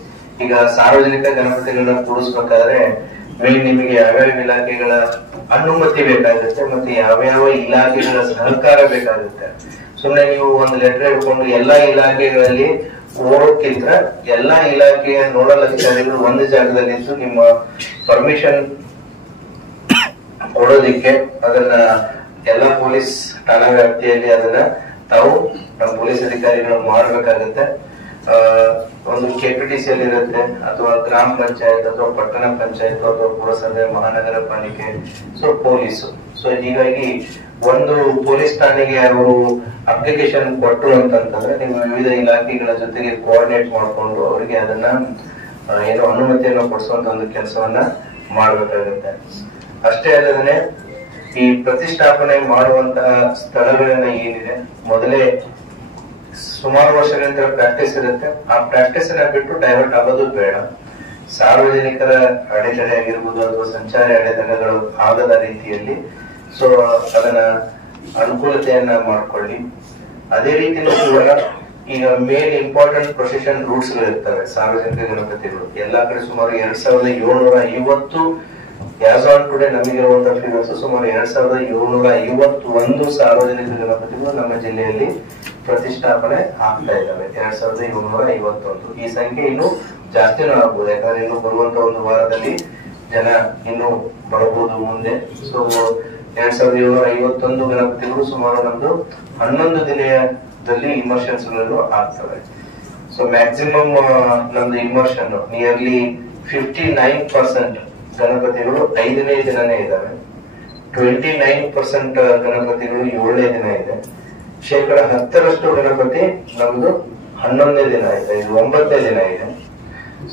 ಈಗ ಸಾರ್ವಜನಿಕ ಗಣಪತಿಗಳನ್ನ ಕೂಡಿಸ್ಬೇಕಾದ್ರೆ ಮೇನ್ ನಿಮಗೆ ಯಾವ್ಯಾವ ಇಲಾಖೆಗಳ ಅನುಮತಿ ಬೇಕಾಗುತ್ತೆ, ಮತ್ತೆ ಯಾವ್ಯಾವ ಇಲಾಖೆಗಳ ಸಹಕಾರ ಬೇಕಾಗುತ್ತೆ. ಸುಮ್ಮನೆ ನೀವು ಒಂದು ಲೆಟರ್ ಹಿಡ್ಕೊಂಡು ಎಲ್ಲಾ ಇಲಾಖೆಗಳಲ್ಲಿ ಓಡೋಕ್ಕಿಂತ ಎಲ್ಲಾ ಇಲಾಖೆಯ ನೋಡಲ್ ಅಧಿಕಾರಿಗಳು ಒಂದು ಜಾಗದಲ್ಲಿದ್ದು ನಿಮ್ಮ ಪರ್ಮಿಷನ್ ಕೊಡೋದಿಕ್ಕೆ ಅದನ್ನ ಎಲ್ಲಾ ಪೊಲೀಸ್ ಠಾಣಾ ವ್ಯಾಪ್ತಿಯಲ್ಲಿ ಅದನ್ನ ತಾವು ನಮ್ಮ ಪೊಲೀಸ್ ಅಧಿಕಾರಿಗಳು ಮಾಡ್ಬೇಕಾಗತ್ತೆ. ಒಂದು KPTC ಅಲ್ಲಿ ಇರುತ್ತೆ, ಅಥವಾ ಗ್ರಾಮ ಪಂಚಾಯತ್, ಅಥವಾ ಪಟ್ಟಣ ಪಂಚಾಯತ್, ಅಥವಾ ಪುರಸಭೆ, ಮಹಾನಗರ ಪಾಲಿಕೆ, ಸೊ ಪೊಲೀಸು. ಸೊ ಹೀಗಾಗಿ ಒಂದು ಪೊಲೀಸ್ ಠಾಣೆಗೆ ಅವರು ಅಪ್ಲಿಕೇಶನ್ ಕೊಟ್ಟರು ಅಂತಂದ್ರೆ ನೀವು ವಿವಿಧ ಇಲಾಖೆಗಳ ಜೊತೆಗೆ ಕೋಆರ್ಡಿನೇಟ್ ಮಾಡ್ಕೊಂಡು ಅವರಿಗೆ ಅದನ್ನ ಏನೋ ಅನುಮತಿಯನ್ನು ಕೊಡಿಸುವಂತ ಒಂದು ಕೆಲಸವನ್ನ ಮಾಡ್ಬೇಕಾಗುತ್ತೆ. ಅಷ್ಟೇ ಅಲ್ಲದೆ ಈ ಪ್ರತಿಷ್ಠಾಪನೆ ಮಾಡುವಂತಹ ಸ್ಥಳಗಳನ್ನ ಏನಿದೆ, ಮೊದಲೇ ಸುಮಾರು ವರ್ಷಗಳಿಂದ ಪ್ರಾಕ್ಟೀಸ್ ಇರುತ್ತೆ. ಆ ಪ್ರಾಕ್ಟೀಸ್ ಅನ್ನ ಬಿಟ್ಟು ಡೈವರ್ಟ್ ಆಗೋದು ಬೇಡ. ಸಾರ್ವಜನಿಕರ ಅಡೆತಡೆ ಆಗಿರ್ಬೋದು ಅಥವಾ ಸಂಚಾರಿ ಅಡೆತಡೆಗಳು ಆಗದ ರೀತಿಯಲ್ಲಿ ಸೊ ಅದನ್ನ ಅನುಕೂಲತೆಯನ್ನ ಮಾಡ್ಕೊಳ್ಳಿ. ಅದೇ ರೀತಿಯೂ ಕೂಡ ಈಗ ಮೇನ್ ಇಂಪಾರ್ಟೆಂಟ್ ಪ್ರೊಸೆಷನ್ ರೂಟ್ಸ್ ಗಳು ಇರ್ತವೆ ಸಾರ್ವಜನಿಕ ಗಣಪತಿಗಳು. ಎಲ್ಲಾ ಕಡೆ ಸುಮಾರು 2750 ಆಸ್ ಆನ್ ಟುಡೇ ನಮಗಿರುವಂತಹ ಫಿಗರ್ಸ್ ಸುಮಾರು 2751 ಸಾರ್ವಜನಿಕ ಗಣಪತಿಗಳು ನಮ್ಮ ಜಿಲ್ಲೆಯಲ್ಲಿ ಪ್ರತಿಷ್ಠಾಪನೆ ಆಗ್ತಾ ಇದ್ದಾವೆ. 2751. ಈ ಸಂಖ್ಯೆ ಇನ್ನು ಜಾಸ್ತಿನೂ ಆಗ್ಬೋದು, ಯಾಕಂದ್ರೆ ಇನ್ನು ಬರುವಂತ ಒಂದು ವಾರದಲ್ಲಿ ಜನ ಇನ್ನು ಬರಬಹುದು ಮುಂದೆ. ಸೊ 2751 ಗಣಪತಿಗಳು ಸುಮಾರು ನಮ್ದು 11 ದಿನದಲ್ಲಿ ಇಮರ್ಷನ್ಸ್ ಗಳು ಆಗ್ತವೆ. ಸೊ ಮ್ಯಾಕ್ಸಿಮಮ್ ನಮ್ದು ಇಮರ್ಷನ್ ನಿಯರ್ಲಿ 59% ಗಣಪತಿಗಳು 5ನೇ ದಿನನೇ ಇದಾವೆ. 29% ಗಣಪತಿಗಳು 7ನೇ ದಿನ ಇದೆ. 10% ಗಣಪತಿ ನಮ್ದು 11ನೇ ದಿನ ಇದೆ, ಇದು 9ನೇ ದಿನ ಇದೆ.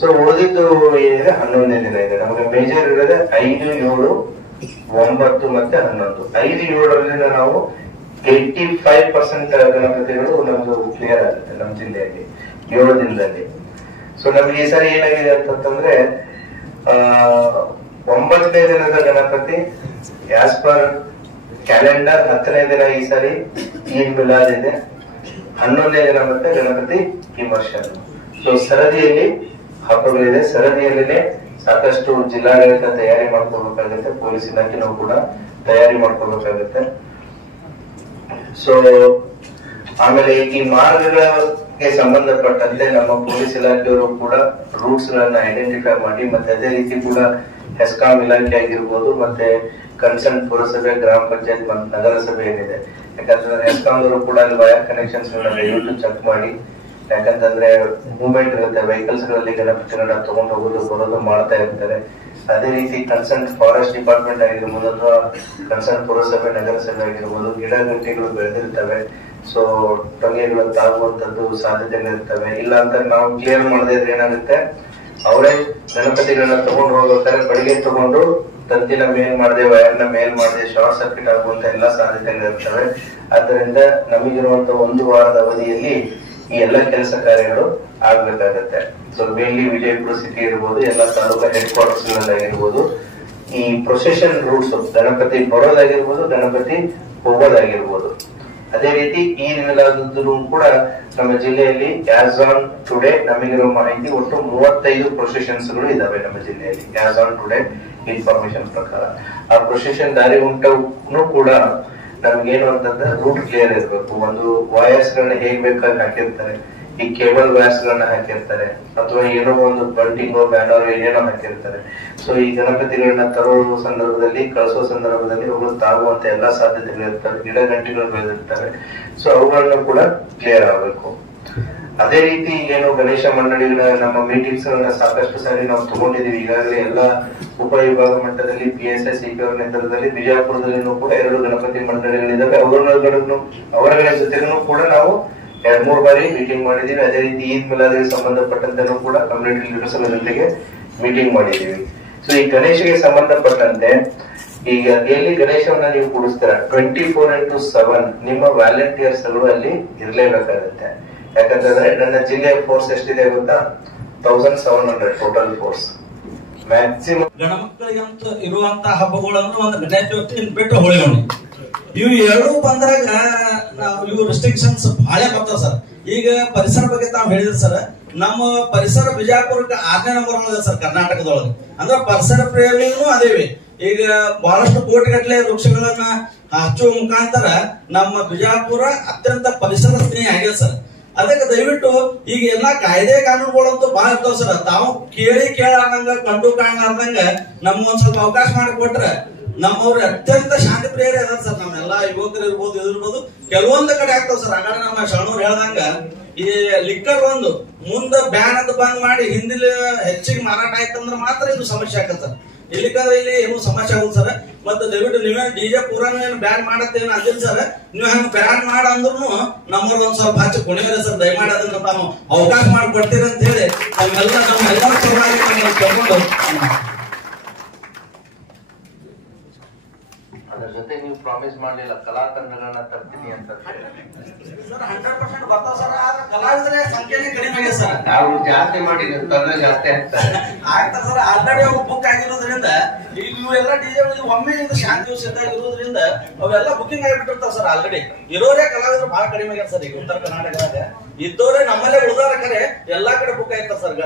ಸೊ ಉಳಿದಿದ್ದು ಏನಿದೆ 11ನೇ ದಿನ ಇದೆ. ನಮಗೆ ಮೇಜರ್ ಇರೋದೇ 5, 7, 9 ಮತ್ತೆ 11. 5, 7ರಲ್ಲಿ ನಾವು 85% ಗಣಪತಿಗಳು ನಮ್ದು ಕ್ಲಿಯರ್ ಆಗುತ್ತೆ ನಮ್ಮ ಜಿಲ್ಲೆಯಲ್ಲಿ 7 ದಿನದಲ್ಲಿ. ಸೊ ನಮ್ಗೆ ಈ ಸಾರಿ ಏನಾಗಿದೆ ಅಂತಂದ್ರೆ 9ನೇ ದಿನದ ಗಣಪತಿ ಆಸ್ ಪರ್ ಕ್ಯಾಲೆಂಡರ್ 10ನೇ ದಿನ ಈ ಸಾರಿ ಈದ್ ಮಿಲಾದ್ ಇದೆ, 11ನೇ ದಿನ ಮತ್ತೆ ಗಣಪತಿ ಇಮರ್ಷನ್. ಸೊ ಸರದಿಯಲ್ಲಿ ಹಬ್ಬಗಳಿದೆ. ಸರದಿಯಲ್ಲಿನೇ ಸಾಕಷ್ಟು ಜಿಲ್ಲಾಡಳಿತ ತಯಾರಿ ಮಾಡ್ಕೋಬೇಕಾಗುತ್ತೆ, ಪೊಲೀಸ್ ಇಲಾಖೆನೂ ಕೂಡ ತಯಾರಿ ಮಾಡ್ಕೋಬೇಕಾಗುತ್ತೆ. ಸೊ ಆಮೇಲೆ ಈ ಮಾರ್ಗಗಳಿಗೆ ಸಂಬಂಧಪಟ್ಟಂತೆ ನಮ್ಮ ಪೊಲೀಸ್ ಇಲಾಖೆಯವರು ಕೂಡ ರೂಟ್ಸ್ ಗಳನ್ನ ಐಡೆಂಟಿಫೈ ಮಾಡಿ, ಮತ್ತೆ ಅದೇ ರೀತಿ ಕೂಡ ಹೆಸ್ಕಾಂ ಇಲಾಖೆ ಆಗಿರ್ಬೋದು, ಮತ್ತೆ ಕನ್ಸರ್ನ್ ಪುರಸಭೆ, ಗ್ರಾಮ ಪಂಚಾಯತ್ ಮತ್ತು ನಗರಸಭೆ ಏನಿದೆ, ಯಾಕಂದ್ರೆ ಹೆಸ್ಕಾಂದವರು ಕೂಡ ಅಲ್ಲಿ ವಯರ್ ಕನೆಕ್ಷನ್ಸ್ ದಯವಿಟ್ಟು ಚೆಕ್ ಮಾಡಿ. ಯಾಕಂತಂದ್ರೆ ಮೂವ್ಮೆಂಟ್ ಇರುತ್ತೆ, ವೆಹಿಕಲ್ಸ್ ಗಳಲ್ಲಿ ಗಣಪತಿಗಳನ್ನ ತಗೊಂಡು ಹೋಗೋದು ಬರೋದು ಮಾಡ್ತಾ ಇರ್ತಾರೆ. ಅದೇ ರೀತಿ ಕನ್ಸರ್ನ್ ಫಾರೆಸ್ಟ್ ಡಿಪಾರ್ಟ್ಮೆಂಟ್ ಆಗಿರ್ಬೋದು ಅಥವಾ ಕನ್ಸರ್ನ್ ಪುರಸಭೆ, ನಗರಸಭೆ ಆಗಿರ್ಬೋದು, ಗಿಡ ಗಂಟೆಗಳು ಬೆಳೆದಿರ್ತವೆ. ಸೊ ಟೊಂಗೆಗಳು ತಾಗುವಂತದ್ದು ಸಾಧ್ಯತೆಗಳಿರ್ತವೆ. ಇಲ್ಲ ಅಂತ ನಾವು ಕ್ಲಿಯರ್ ಮಾಡದೇ ಇದ್ರೆ ಏನಾಗುತ್ತೆ, ಅವರೇ ಗಣಪತಿಗಳನ್ನ ತಗೊಂಡು ಹೋಗ್ಬೇಕಾದ್ರೆ ಬೆಳಿಗ್ಗೆ ತಗೊಂಡು ತಂತಿನ ಮೇಲ್ ಮಾಡದೆ, ವಯರ್ನ ಮೇಲ್ ಮಾಡದೆ ಶಾರ್ಟ್ ಸರ್ಕ್ಯೂಟ್ ಆಗುವಂತ ಎಲ್ಲಾ ಸಾಧ್ಯತೆಗಳಿರ್ತವೆ. ಆದ್ದರಿಂದ ನಮಗಿರುವಂತ 1 ವಾರದ ಅವಧಿಯಲ್ಲಿ ಈ ಎಲ್ಲ ಕೆಲಸ ಕಾರ್ಯಗಳು ಆಗ್ಬೇಕಾಗತ್ತೆ. ಸೊ ಮೇನ್ಲಿ ವಿಜಯಪುರ ಸಿಟಿ ಇರ್ಬೋದು, ಎಲ್ಲ ತಾಲೂಕಾ ಹೆಡ್ ಕ್ವಾರ್ಟರ್ಸ್ ಆಗಿರ್ಬೋದು, ಈ ಪ್ರೊಸೆಷನ್ ರೂಟ್ಸ್ ಗಣಪತಿ ಬರೋದಾಗಿರ್ಬೋದು, ಗಣಪತಿ ಹೋಗೋದಾಗಿರ್ಬೋದು. ಅದೇ ರೀತಿ ಈ ಮಿಲಾದ್ನು ಕೂಡ ನಮ್ಮ ಜಿಲ್ಲೆಯಲ್ಲಿ ಆಸ್ ಆನ್ ಟುಡೇ ನಮಗಿರೋ ಮಾಹಿತಿ ಒಟ್ಟು 35 ಪ್ರೊಸೆಷನ್ಸ್ ಗಳು ಇದಾವೆ ನಮ್ಮ ಜಿಲ್ಲೆಯಲ್ಲಿ ಆಸ್ ಆನ್ ಟುಡೇ ಇನ್ಫಾರ್ಮೇಶನ್ ಪ್ರಕಾರ. ಆ ಪ್ರೊಸೆಷನ್ ದಾರಿ ಉಂಟು ಕೂಡ ನಮ್ಗೇನು ಅಂತಂದ್ರೆ ರೂಟ್ ಕ್ಲಿಯರ್ ಇರ್ಬೇಕು. ಒಂದು ವಯರ್ಸ್ ಗಳನ್ನ ಹೇಗ್ ಬೇಕಾಗಿ ಹಾಕಿರ್ತಾರೆ, ಈ ಕೇಬಲ್ ವಯರ್ಸ್ ಗಳನ್ನ ಹಾಕಿರ್ತಾರೆ, ಅಥವಾ ಏನೋ ಒಂದು ಬಂಟಿಂಗೋ ಬ್ಯಾನರ್ ಏನೇನೋ ಹಾಕಿರ್ತಾರೆ. ಸೊ ಈ ಗಣಪತಿಗಳನ್ನ ತರೋ ಸಂದರ್ಭದಲ್ಲಿ, ಕಳಿಸೋ ಸಂದರ್ಭದಲ್ಲಿ ಅವುಗಳು ತಾಗುವಂತ ಎಲ್ಲಾ ಸಾಧ್ಯತೆಗಳಿರ್ತವೆ. ಗಿಡ ಗಂಟೆಗಳು ಬೆಳೆದಿರ್ತವೆ. ಸೊ ಅವುಗಳನ್ನ ಕೂಡ ಕ್ಲಿಯರ್ ಆಗಬೇಕು. ಅದೇ ರೀತಿ ಏನು ಗಣೇಶ ಮಂಡಳಿಗಳ ನಮ್ಮ ಮೀಟಿಂಗ್ಸ್ ಗಳನ್ನ ಸಾಕಷ್ಟು ಸಾರಿ ನಾವು ತಗೊಂಡಿದೀವಿ. ಈಗಾಗಲೇ ಎಲ್ಲಾ ಉಪವಿಭಾಗ ಮಟ್ಟದಲ್ಲಿ PSI CPO ನೇತೃತ್ವದಲ್ಲಿ ಬಿಜಾಪುರದಲ್ಲಿನೂ ಕೂಡ 2 ಗಣಪತಿ ಮಂಡಳಿಗಳಿದ್ದಾವೆ. ಅವರ ಜೊತೆಗೂ ಕೂಡ ನಾವು 2-3 ಬಾರಿ ಮೀಟಿಂಗ್ ಮಾಡಿದೀವಿ. ಅದೇ ರೀತಿ ಈದ್ ಮಿಲಾದಿಗೆ ಸಂಬಂಧಪಟ್ಟಂತೆನೂ ಕೂಡ ಕಮ್ಯುನಿಟಿ ಲೀಡರ್ಸ್ ಜೊತೆಗೆ ಮೀಟಿಂಗ್ ಮಾಡಿದೀವಿ. ಸೊ ಈ ಗಣೇಶಗೆ ಸಂಬಂಧಪಟ್ಟಂತೆ ಈಗ ಎಲ್ಲಿ ಗಣೇಶವನ್ನ ನೀವು ಕೂಡಿಸ್ತೀರ 24/7 ನಿಮ್ಮ ವ್ಯಾಲಂಟಿಯರ್ಸ್ ಗಳು ಅಲ್ಲಿ ಇರ್ಲೇಬೇಕಾಗುತ್ತೆ. ಯಾಕಂತಂದ್ರೆ ನನ್ನ ಜಿಲ್ಲೆಯ ಫೋರ್ಸ್ ಎಷ್ಟಿದೆ ಗೊತ್ತಾ? 1700 ಟೋಟಲ್ ಫೋರ್ಸ್. ಮ್ಯಾಕ್ಸಿಮಮ್ ಗಣಮಕ್ಕಳಿಗಂತ ಇರುವಂತ ಹಬ್ಬಗಳಂದ್ರೆ ಒಂದು ಗಣೇಶ ಚತುರ್ಥಿ ಬಿಟ್ಟು ಹೋಳಿ ಹುಣ್ಣಿ, ಇವು ಎರಡು ಬಂದಾಗ ಇವು ರೆಸ್ಟ್ರಿಕ್ಷನ್ಸ್ ಬಹಳ ಬರ್ತಾವ ಸರ್. ಈಗ ಪರಿಸರ ಬಗ್ಗೆ ತಾವು ಹೇಳಿದ್ರಿ ಸರ್, ನಮ್ಮ ಪರಿಸರ ಬಿಜಾಪುರಕ್ಕೆ 6ನೇ ನಂಬರ್ ಇದೆ ಸರ್ ಕರ್ನಾಟಕದೊಳಗೆ. ಅಂದ್ರೆ ಪರಿಸರ ಪ್ರೇಮಿನೂ ಅದೇವಿ. ಈಗ ಬಹಳಷ್ಟು ಕೋಟಿಗಟ್ಟಲೆ ವೃಕ್ಷಗಳನ್ನ ಹಚ್ಚುವ ಮುಖಾಂತರ ನಮ್ಮ ಬಿಜಾಪುರ ಅತ್ಯಂತ ಪರಿಸರ ಸ್ನೇಹಿ ಆಗಿದೆ ಸರ್. ಅದಕ್ಕೆ ದಯವಿಟ್ಟು ಈಗ ಎಲ್ಲಾ ಕಾಯ್ದೆ ಕಾನೂನುಗಳಂತೂ ಬಹಳ ಇರ್ತಾವ ಸರ್. ತಾವು ಕೇಳಾರ್ದಂಗ ಕಂಡು ಕಾಣಲಾರ್ದಂಗ ನಮ್ಮ ಒಂದ್ ಸ್ವಲ್ಪ ಅವಕಾಶ ಮಾಡಿಕೊಟ್ರೆ ನಮ್ಮವ್ರು ಅತ್ಯಂತ ಶಾಂತಿ ಪ್ರಿಯರೇ ಅದಾರ ಸರ್. ನಮ್ಮೆಲ್ಲಾ ಯುವಕರು ಇರ್ಬೋದು ಇದಿರ್ಬೋದು, ಕೆಲವೊಂದು ಕಡೆ ಆಗ್ತಾವ ಸರ್. ಹಾಗಾದ್ರೆ ನಮ್ಮ ಶರಣವ್ರು ಹೇಳ್ದಂಗ ಈ ಲಿಕ್ಕರ್ ಒಂದು ಮುಂದ ಬ್ಯಾನ್ ಅಂತ ಬಂದ್ ಮಾಡಿ ಹಿಂದಿಲ್ ಹೆಚ್ಚಿಗೆ ಮಾರಾಟ ಆಯ್ತಂದ್ರೆ ಮಾತ್ರ ಇದು ಸಮಸ್ಯೆ ಆಗತ್ತೆ ಸರ್. ಇಲ್ಲಿಕಂದ್ರೆ ಇಲ್ಲಿ ಏನು ಸಮಸ್ಯೆ ಆಗುತ್ತೆ ಸರ್. ಮತ್ತೆ ದಯವಿಟ್ಟು ನೀವೇ ಡಿಜೆ ಪೂರಾನು ಏನು ಬ್ಯಾನ್ ಮಾಡತ್ತೇನು ಅಂದಿಲ್ಲ ಸರ್. ನೀವು ಹಂಗ ಬ್ಯಾನ್ ಮಾಡ ಅಂದ್ರೂ ನಮ್ಮವ್ರು ಒಂದ್ ಸ್ವಲ್ಪ ಹಚ್ಚಿ ಕುಣಿದ್ರೆ ಸರ್, ದಯಮಾಡಿ ಅದನ್ನ ತಾವು ಅವಕಾಶ ಮಾಡಿಕೊಡ್ತೀರಿ ಅಂತ ಹೇಳಿ ನಮ್ಮೆಲ್ಲರ ಪರವಾಗಿ ತಗೊಂಡು ಅದ್ರ ಜೊತೆ ನೀವು ಪ್ರಾಮಿಸ್ ಮಾಡ್ಲಿಲ್ಲ ಕಲಾ ತಂಡಗಳನ್ನ ತರ್ತೀನಿ ಅಂತ. ಸರ್ 100% ಬರ್ತಾವ ಸರ್. ಆದ್ರೆ ಕಲಾವಿದರ ಸಂಖ್ಯೆನೇ ಕಡಿಮೆ ಆಗಿದೆ ಸರ್. ನಾವು ಜಾಸ್ತಿ ಮಾಡಿ ತಂದ್ರೆ ಜಾಸ್ತಿ ಆಗ್ತಾರೆ ಸರ್. ಆಲ್ರೆಡಿ ಅವು ಬುಕ್ ಆಗಿರೋದ್ರಿಂದ ಈಗ ಇವೆಲ್ಲ ಡಿಜೆ ಒಮ್ಮೆ ಇದು ಶಾಂತಿ ಇರೋದ್ರಿಂದ ಅವೆಲ್ಲ ಬುಕಿಂಗ್ ಆಗಿಬಿಟ್ಟಿರ್ತಾವ ಸರ್. ಆಲ್ರೆಡಿ ಇರೋರೇ ಕಲಾವಿದರು ಬಹಳ ಕಡಿಮೆ ಆಗ್ಯಾರ ಸರ್. ಈಗ ಉತ್ತರ ಕರ್ನಾಟಕದಾಗ ಇದ್ದವರೇ ನಮ್ಮಲ್ಲೇ ಉಳಿದಾರ ಕರೆ ಎಲ್ಲಾ ಕಡೆ ಬುಕ್ ಆಗಿರ್ತಾರ ಸರ್.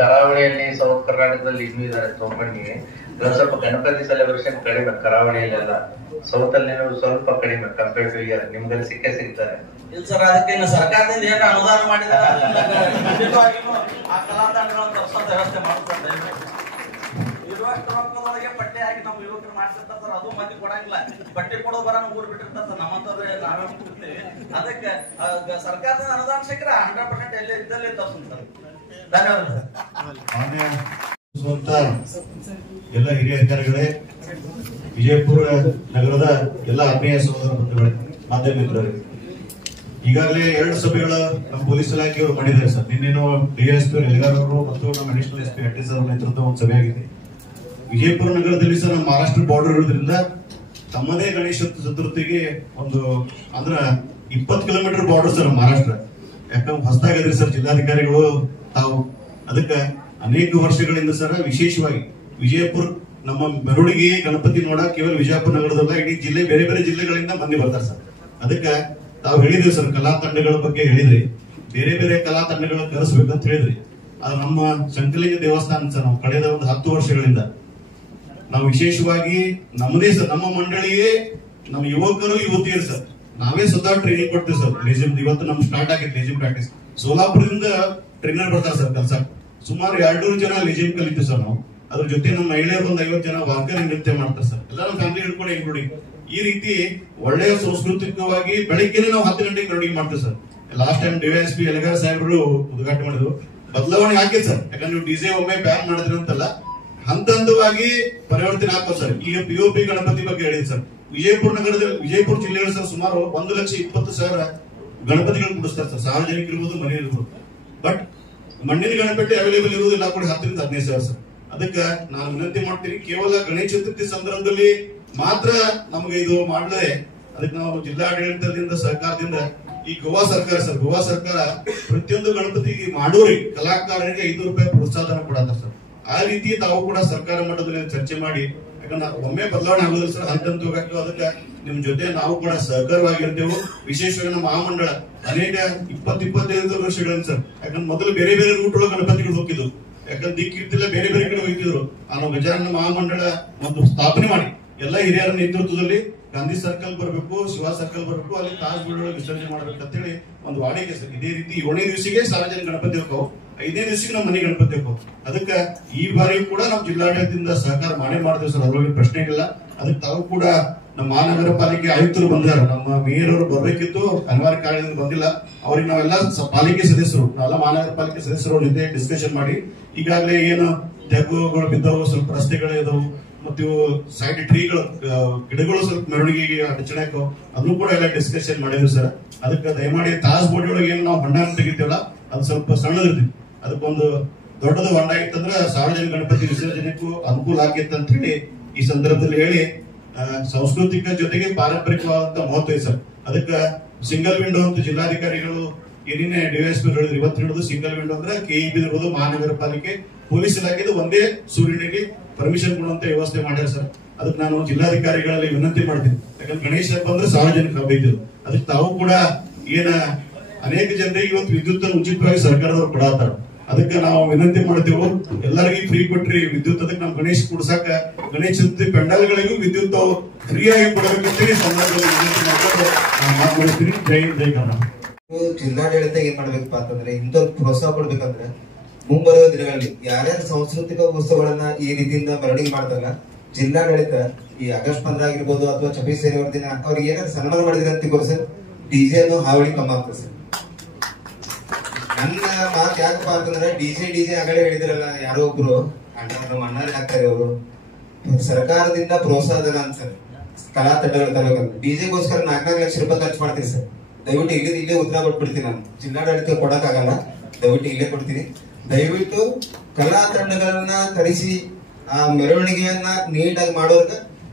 ಕರಾವಳಿಯಲ್ಲಿ ಸೌತ್ ಕರ್ನಾಟಕದಲ್ಲಿ ಇನ್ನೂ ಇದಾರೆ ತೊಂಬಣ್ಣಿ. ಸ್ವಲ್ಪ ಗಣಪತಿ ಸೆಲೆಬ್ರೇಷನ್ ಕಡಿಮೆ ಕರಾವಳಿಯಲ್ಲೆಲ್ಲ, ಸೌತ್ ಅಲ್ಲಿ ಸ್ವಲ್ಪ ಕಡಿಮೆ ಕಂಪೇರ್ ಟು ಇಯರ್. ನಿಮ್ಗಲ್ಲಿ ಸಿಗ್ತಾರೆ ಇಲ್ಲ ಸರ್. ಅದಕ್ಕೆ ಸರ್ಕಾರದಿಂದ ಏನಾರ ಅನುದಾನ ಮಾಡಿದ್ರೆ ಆ ಕಲಾ ತಂಡಗಳನ್ನು ತರಿಸೋಂತ ವ್ಯವಸ್ಥೆ ಮಾಡ್ತಾರೆ. ಇರುವಷ್ಟು ರೊಕ್ಕದೊಳಗೆ ಪಟ್ಟಿ ಹಾಕಿ ನಮ್ಮ ಯುವಕರು ಮಾಡ್ತಿರ್ತಾರೆ ಸರ್. ಅದು ಮಂದಿ ಕೊಡಂಗಿಲ್ಲ. ಪಟ್ಟಿ ಕೊಡೋದು ಬರ ಊರ್ ಬಿಟ್ಟಿರ್ತಾರೆ ಸರ್. ನಮ್ಮಂತವ್ರೆ ನಾವೇ ಬಿಟ್ಟಿರ್ತೀವಿ. ಅದಕ್ಕೆ ಸರ್ಕಾರದಿಂದ ಅನುದಾನ ಸಿಕ್ಕರೆ 100% ಎಲ್ಲೇ ಇದ್ದಲ್ಲೇ ತರಿಸ್ತೀನಿ ಸರ್. ಧನ್ಯವಾದ ಸರ್. ಎಲ್ಲ ಹಿರಿಯ ಅಧಿಕಾರಿಗಳೇ, ವಿಜಯಪುರ ನಗರದ ಎಲ್ಲ ಆತ್ಮೀಯ ಸಹೋದರ ಬಂಧುಗಳೇ, ಮಾಧ್ಯಮ ಮಿತ್ರರೇ, ಈಗಾಗಲೇ 2 ಸಭೆಗಳ ನಮ್ಮ ಪೊಲೀಸ್ ಇಲಾಖೆಯವರು ಮಾಡಿದ್ದಾರೆ ಸರ್. ನಿನ್ನೇನು ಡಿಎಸ್ಪಿ ಎಲ್ಗಾರ್ ಅವರು ಮತ್ತು ನಮ್ಮ ಅಡಿಷನಲ್ ಎಸ್ಪಿ ಅಟ್ಟೇಸ್ ಅವರ ನೇತೃತ್ವದ ಒಂದು ಸಭೆ ಆಗಿದೆ. ವಿಜಯಪುರ ನಗರದಲ್ಲಿ ಸರ್ ನಮ್ಮ ಮಹಾರಾಷ್ಟ್ರ ಬಾರ್ಡರ್ ಇರೋದ್ರಿಂದ ತಮ್ಮದೇ ಗಣೇಶ ಚತುರ್ಥಿಗೆ ಒಂದು ಅಂದ್ರ 20 ಕಿಲೋಮೀಟರ್ ಬಾರ್ಡರ್ ಸರ್ ಮಹಾರಾಷ್ಟ್ರ. ಯಾಕಂದ್ರೆ ಹೊಸದಾಗಿದ್ರಿ ಸರ್ ಜಿಲ್ಲಾಧಿಕಾರಿಗಳು ತಾವು. ಅದಕ್ಕೆ ಅನೇಕ ವರ್ಷಗಳಿಂದ ಸರ್ ವಿಶೇಷವಾಗಿ ವಿಜಯಪುರ ನಮ್ಮ ಮೆರವಣಿಗೆ ಗಣಪತಿ ನೋಡ ಕೇವಲ ವಿಜಯಪುರ ನಗರದಲ್ಲ, ಇಡೀ ಜಿಲ್ಲೆ ಬೇರೆ ಬೇರೆ ಜಿಲ್ಲೆಗಳಿಂದ ಮಂದಿ ಬರ್ತಾರೆ ಸರ್. ಅದಕ್ಕೆ ತಾವು ಹೇಳಿದ್ರಿ ಸರ್, ಕಲಾ ತಂಡಗಳ ಬಗ್ಗೆ ಹೇಳಿದ್ರಿ, ಬೇರೆ ಬೇರೆ ಕಲಾ ತಂಡಗಳ ಕರೆಸ್ಬೇಕಂತ ಹೇಳಿದ್ರಿ. ಅದು ನಮ್ಮ ಶಂಕರಲಿಂಗ ದೇವಸ್ಥಾನ ಸರ್, ನಾವು ಕಳೆದ ಒಂದು 10 ವರ್ಷಗಳಿಂದ ನಾವು ವಿಶೇಷವಾಗಿ ನಮ್ಮದೇ ಸರ್, ನಮ್ಮ ಮಂಡಳಿಯೇ ನಮ್ಮ ಯುವಕರು ಯುವತಿಯರು ಸರ್ ನಾವೇ ಸ್ವತಃ ಟ್ರೈನಿಂಗ್ ಕೊಡ್ತೀವಿ ಸರ್. ಲೇಜಿಮ್ ಇವತ್ತು ನಮ್ಗೆ ಸ್ಟಾರ್ಟ್ ಆಗಿತ್ತು ಲೇಜಿಮ್ ಪ್ರಾಕ್ಟೀಸ್. ಸೋಲಾಪುರದಿಂದ ಟ್ರೈನರ್ ಬರ್ತಾರೆ ಸರ್ ಕಲ್ಸ. ಸುಮಾರು 200 ಜನ ಲೇಜಿಮ್ ಕಲಿತೀವಿ ಸರ್ ನಾವು. ಅದ್ರ ಜೊತೆ ನಮ್ಮ ಮಹಿಳೆಯರು ಒಂದು 50 ಜನ ವಾರ್ಕರಿ ನೃತ್ಯ ಮಾಡ್ತಾರೆ ಸರ್. ಎಲ್ಲ ನಮ್ಮ ಫ್ಯಾಮಿಲಿ ಹಿಡ್ಕೊಂಡು ಇನ್ಕ್ಲೂಡಿಂಗ್. ಈ ರೀತಿ ಒಳ್ಳೆಯ ಸಾಂಸ್ಕೃತಿಕವಾಗಿ ಬೆಳಿಗ್ಗೆನೆ ನಾವು 10 ಗಂಟೆಗೆ ಮೆರವಣಿಗೆ ಮಾಡ್ತೀವಿ sir. Last time DYSP Elgar ಸಾಹೇಬರು ಉದ್ಘಾಟನೆ ಮಾಡಿದ್ರು. ಬದಲಾವಣೆ ಆಗಿದೆ ಸರ್. ಯಾಕಂದ್ರೆ ನೀವು ಡಿಜೆ ಒಮ್ಮೆ ಬ್ಯಾನ್ ಮಾಡಿದ್ರಿ ಅಂತಲ್ಲ, ಹಂತ ಹಂತವಾಗಿ ಪರಿವರ್ತನೆ ಆಗ್ತದೆ ಸರ್. ಈಗ POP ಗಣಪತಿ ಬಗ್ಗೆ ಹೇಳಿದೆ ಸರ್. ವಿಜಯಪುರ ನಗರದಲ್ಲಿ ವಿಜಯಪುರ ಜಿಲ್ಲೆಯಲ್ಲಿ ಸರ್ ಸುಮಾರು 1,20,000 ಗಣಪತಿಗಳು ಕೂಡಿಸ್ತಾರೆ ಸರ್. ಸಾರ್ವಜನಿಕ ಇರ್ಬೋದು, ಮನೆ ಇರ್ಬೋದು. ಬಟ್ ಮಣ್ಣಿನ ಗಣಪತಿ ಅವೈಲೇಬಲ್ ಇರುವುದಿಲ್ಲ ಕೂಡ 10 ರಿಂದ 15 ಸಾವಿರ ಸರ್. ಅದಕ್ಕೆ ನಾನು ವಿನಂತಿ ಮಾಡ್ತೀನಿ, ಕೇವಲ ಗಣೇಶ ಚತುರ್ಥಿ ಸಂದರ್ಭದಲ್ಲಿ ಮಾತ್ರ ನಮ್ಗೆ ಇದು ಮಾಡದೆ, ಅದಕ್ಕೆ ನಾವು ಜಿಲ್ಲಾಡಳಿತದಿಂದ ಸಹಕಾರದಿಂದ ಈ ಗೋವಾ ಸರ್ಕಾರ ಸರ್, ಗೋವಾ ಸರ್ಕಾರ ಪ್ರತಿಯೊಂದು ಗಣಪತಿಗೆ ಮಾಡೋರಿ ಕಲಾಕಾರರಿಗೆ 5 ರೂಪಾಯಿ ಪ್ರೋತ್ಸಾಹನ ಕೊಡತ್ತ ಸರ್. ಆ ರೀತಿ ತಾವು ಕೂಡ ಸರ್ಕಾರ ಮಟ್ಟದಲ್ಲಿ ಚರ್ಚೆ ಮಾಡಿ, ಯಾಕಂದ್ರೆ ಒಮ್ಮೆ ಬದಲಾವಣೆ ಆಗುದಿಲ್ಲ ಸರ್, ಹಂತ ಹೋಗಕ್ಕೆ. ಅದಕ್ಕೆ ನಿಮ್ ಜೊತೆ ನಾವು ಕೂಡ ಸಹಕಾರವಾಗಿರ್ತೇವೆ. ವಿಶೇಷವಾಗಿ ನಮ್ಮ ಮಹಾಮಂಡಳ ಅನೇಕ 20-25 ವರ್ಷಗಳಿಂದ ಸರ್. ಯಾಕಂದ್ರೆ ಮೊದಲು ಬೇರೆ ಬೇರೆ ರೂಟ್ ಒಳಗೆ ಗಣಪತಿಗಳು ಹೋಗಿದ್ದು, ಯಾಕಂದ್ರೆ ದಿಕ್ಕಿರ್ತಿಲ್ಲ, ಬೇರೆ ಬೇರೆ ಕಡೆ ಹೋಗ್ತಿದ್ರು. ನಾವು ಗಜಾನನ ಮಹಾಮಂಡಳ ಒಂದು ಸ್ಥಾಪನೆ ಮಾಡಿ ಎಲ್ಲ ಹಿರಿಯರ ನೇತೃತ್ವದಲ್ಲಿ ಗಾಂಧಿ ಸರ್ಕಲ್ ಬರಬೇಕು, ಶಿವಾ ಸರ್ಕಲ್ ಬರಬೇಕು, ಅಲ್ಲಿ ತಾಜ್ ಬಿಡೋಳ ವಿಸರ್ಜನೆ ಮಾಡ್ಬೇಕಂತ ಹೇಳಿ ಒಂದು ವಾಡಿಕೆ ಸರ್. ಇದೇ ರೀತಿ 7ನೇ ದಿವಸಿಗೆ ಸಾರ್ವಜನಿಕ ಗಣಪತಿ ಹೋಗ್ತಾವ, 5ನೇ ದಿವಸಿಗೆ ನಮ್ಮ ಮನೆ ಗಣಪತಿ ಹೋಗ್ತಾವ. ಅದಕ್ಕೆ ಈ ಬಾರಿಯೂ ಕೂಡ ನಾವು ಜಿಲ್ಲಾಡಳಿತದಿಂದ ಸಹಕಾರ ಮಾಡೇ ಮಾಡ್ತೇವೆ ಸರ್, ಅದ್ರೊಳಗೆ ಪ್ರಶ್ನೆ ಇಲ್ಲ. ಅದಕ್ಕೆ ತಾವು ಕೂಡ ನಮ್ಮ ಮಹಾನಗರ ಪಾಲಿಕೆ ಆಯುಕ್ತರು ಬಂದಿದ್ದಾರೆ, ನಮ್ಮ ಮೇಯರ್ ಅವರು ಬರ್ಬೇಕಿತ್ತು, ಅನಿವಾರ್ಯ ಕಾರಣದಿಂದ ಬಂದಿಲ್ಲ. ಅವ್ರಿಗೆ ನಾವೆಲ್ಲ ಪಾಲಿಕೆ ಸದಸ್ಯರು, ನಾವೆಲ್ಲ ಮಹಾನಗರ ಪಾಲಿಕೆ ಸದಸ್ಯರು ಜೊತೆ ಡಿಸ್ಕಷನ್ ಮಾಡಿ ಈಗಾಗಲೇ ಏನು ತೆಗ್ಗುಗಳು ಬಿದ್ದವು, ಸ್ವಲ್ಪ ರಸ್ತೆಗಳು ಇದಾವು, ಮತ್ತು ಇವು ಸೈಡ್ ಟ್ರೀಗಳು ಗಿಡಗಳು ಸ್ವಲ್ಪ ಮೆರವಣಿಗೆಗೆ ಅಡಚಣೆಕು ಅದನ್ನು ಕೂಡ ಎಲ್ಲ ಡಿಸ್ಕಷನ್ ಮಾಡಿದ್ವಿ ಸರ್. ಅದಕ್ಕೆ ದಯಮಾಡಿ ತಾಸ್ ಬೋಡಿ ಒಳಗೆ ಏನು ನಾವು ಹೊಂಡ ತೆಗಿತೀವಲ್ಲ ಅದು ಸ್ವಲ್ಪ ಸಣ್ಣದಿರ್ತೀವಿ, ಅದಕ್ಕೊಂದು ದೊಡ್ಡದು ಹೊಂಡ ಇತ್ತಂದ್ರೆ ಸಾರ್ವಜನಿಕ ಗಣಪತಿ ವಿಸರ್ಜನೆಗೂ ಅನುಕೂಲ ಆಗಿತ್ತು ಅಂತ ಹೇಳಿ ಈ ಸಂದರ್ಭದಲ್ಲಿ ಹೇಳಿ, ಸಾಂಸ್ಕೃತಿಕ ಜೊತೆಗೆ ಪಾರಂಪರಿಕವಾದಂತ ಮಹತ್ವ ಸರ್. ಅದಕ್ಕೆ ಸಿಂಗಲ್ ವಿಂಡೋ ಅಂತ ಜಿಲ್ಲಾಧಿಕಾರಿಗಳು ಏನೇನೆ ಡಿವೈಎಸ್ಪಿ ಹೇಳಿದ್ರು, ಇವತ್ತು ಹಿಡಿದು ಸಿಂಗಲ್ ವಿಂಡೋ ಅಂದ್ರೆ ಕೆಇಬಿ ಇರ್ಬೋದು, ಮಹಾನಗರ ಪಾಲಿಕೆ, ಪೊಲೀಸ್ ಇಲಾಖೆದು ಒಂದೇ ಸೂರ್ಯನಿಗೆ ಪರ್ಮಿಷನ್ ಕೊಡುವಂತ ವ್ಯವಸ್ಥೆ ಮಾಡ್ಯಾರ ಸರ್. ಅದಕ್ಕೆ ನಾನು ಜಿಲ್ಲಾಧಿಕಾರಿಗಳಲ್ಲಿ ವಿನಂತಿ ಮಾಡ್ತೀನಿ, ಯಾಕಂದ್ರೆ ಗಣೇಶ ಹಬ್ಬ ಅಂದ್ರೆ ಸಾರ್ವಜನಿಕ ಹಬ್ಬ ಇದ್ದು, ಅದಕ್ಕೆ ತಾವು ಕೂಡ ಏನ ಅನೇಕ ಜನರಿಗೆ ಇವತ್ತು ವಿದ್ಯುತ್ ಉಚಿತವಾಗಿ ಸರ್ಕಾರದವ್ರು ಕೊಡತ್ತಾರ. ಅದಕ್ಕೆ ನಾವು ವಿನಂತಿ ಮಾಡ್ತೇವೆ, ಎಲ್ಲರಿಗೂ ಫ್ರೀ ಕೊಟ್ರಿ ವಿದ್ಯುತ್, ಅದಕ್ಕೆ ನಾವು ಗಣೇಶ ಕುಡ್ಸಾಕ ಗಣೇಶ ಚತುರ್ಥಿ ಪೆಂಡಲ್ಗಳಿಗೂ ವಿದ್ಯುತ್ ಫ್ರೀ ಆಗಿ ಕೊಡಬೇಕಂತೇಳಿ ಸಂದರ್ಭದಲ್ಲಿ ವಿನಂತಿ ಮಾಡ್ಕೊಂಡು ನಾನು ಮಾತನಾಡ್ತೀನಿ. ಜೈ ಕನ್ನಡ. ಜಿಲ್ಲಾಡಳಿತ ಏನ್ ಮಾಡ್ಬೇಕಪ್ಪ ಅಂತಂದ್ರೆ ಇಂಥವ್ರು ಪ್ರೋತ್ಸಾಹ ಕೊಡ್ಬೇಕಂದ್ರೆ ಮುಂಬರುವ ದಿನಗಳಲ್ಲಿ ಯಾರ್ಯಾರು ಸಾಂಸ್ಕೃತಿಕ ಉತ್ಸವಗಳನ್ನ ಈ ರೀತಿಯಿಂದ ಮೆರವಣಿಗೆ ಮಾಡ್ತಾರಲ್ಲ, ಜಿಲ್ಲಾಡಳಿತ ಈ ಆಗಸ್ಟ್ 15 ಆಗಿರ್ಬೋದು ಅಥವಾ 26 ಸೇರಿವರ ದಿನ ಅವ್ರಿಗೆ ಏನಾದ್ರು ಸನ್ಮಾನ ಮಾಡಿದ್ರೆ ಅಂತ ಸರ್, ಡಿಜೆ ಅನ್ನೋ ಹಾವಳಿ ಕಮ್ಮಿ ಆಗ್ತದೆ ಸರ್. ನನ್ನ ಮಾತು ಯಾಕಪ್ಪ ಅಂತಂದ್ರೆ ಡಿಜೆ ಆಗಲೇ ಹೇಳಿದ್ರಲ್ಲ ಯಾರೋ ಒಬ್ರು ನಮ್ಮ ಅಣ್ಣಾರೇ ಆಗ್ತಾರೆ, ಅವರು ಸರ್ಕಾರದಿಂದ ಪ್ರೋತ್ಸಾಹಧನ ಅಂತ ಸರ್ ಕಲಾ ತಂಡಗಳು ತರಬೇಕಂತ ಡಿಜೆಗೋಸ್ಕರ 4 ಲಕ್ಷ ರೂಪಾಯಿ ಖರ್ಚು ಮಾಡ್ತೀವಿ ಸರ್. ದಯವಿಟ್ಟು ಇಲ್ಲೇ ಉತ್ತರ ಕೊಟ್ಬಿಡ್ತೀನಿ, ನಾನು ಜಿಲ್ಲಾಡಳಿತ ಕೊಡಕ್ಕಾಗಲ್ಲ, ದಯವಿಟ್ಟು ಇಲ್ಲೇ ಕೊಡ್ತೀನಿ. ದಯವಿಟ್ಟು ಕಲಾ ತಂಡಗಳನ್ನ ತರಿಸಿ ಆ ಮೆರವಣಿಗೆಯನ್ನ ನೀಟಾಗಿ ಮಾಡೋರ್ಗ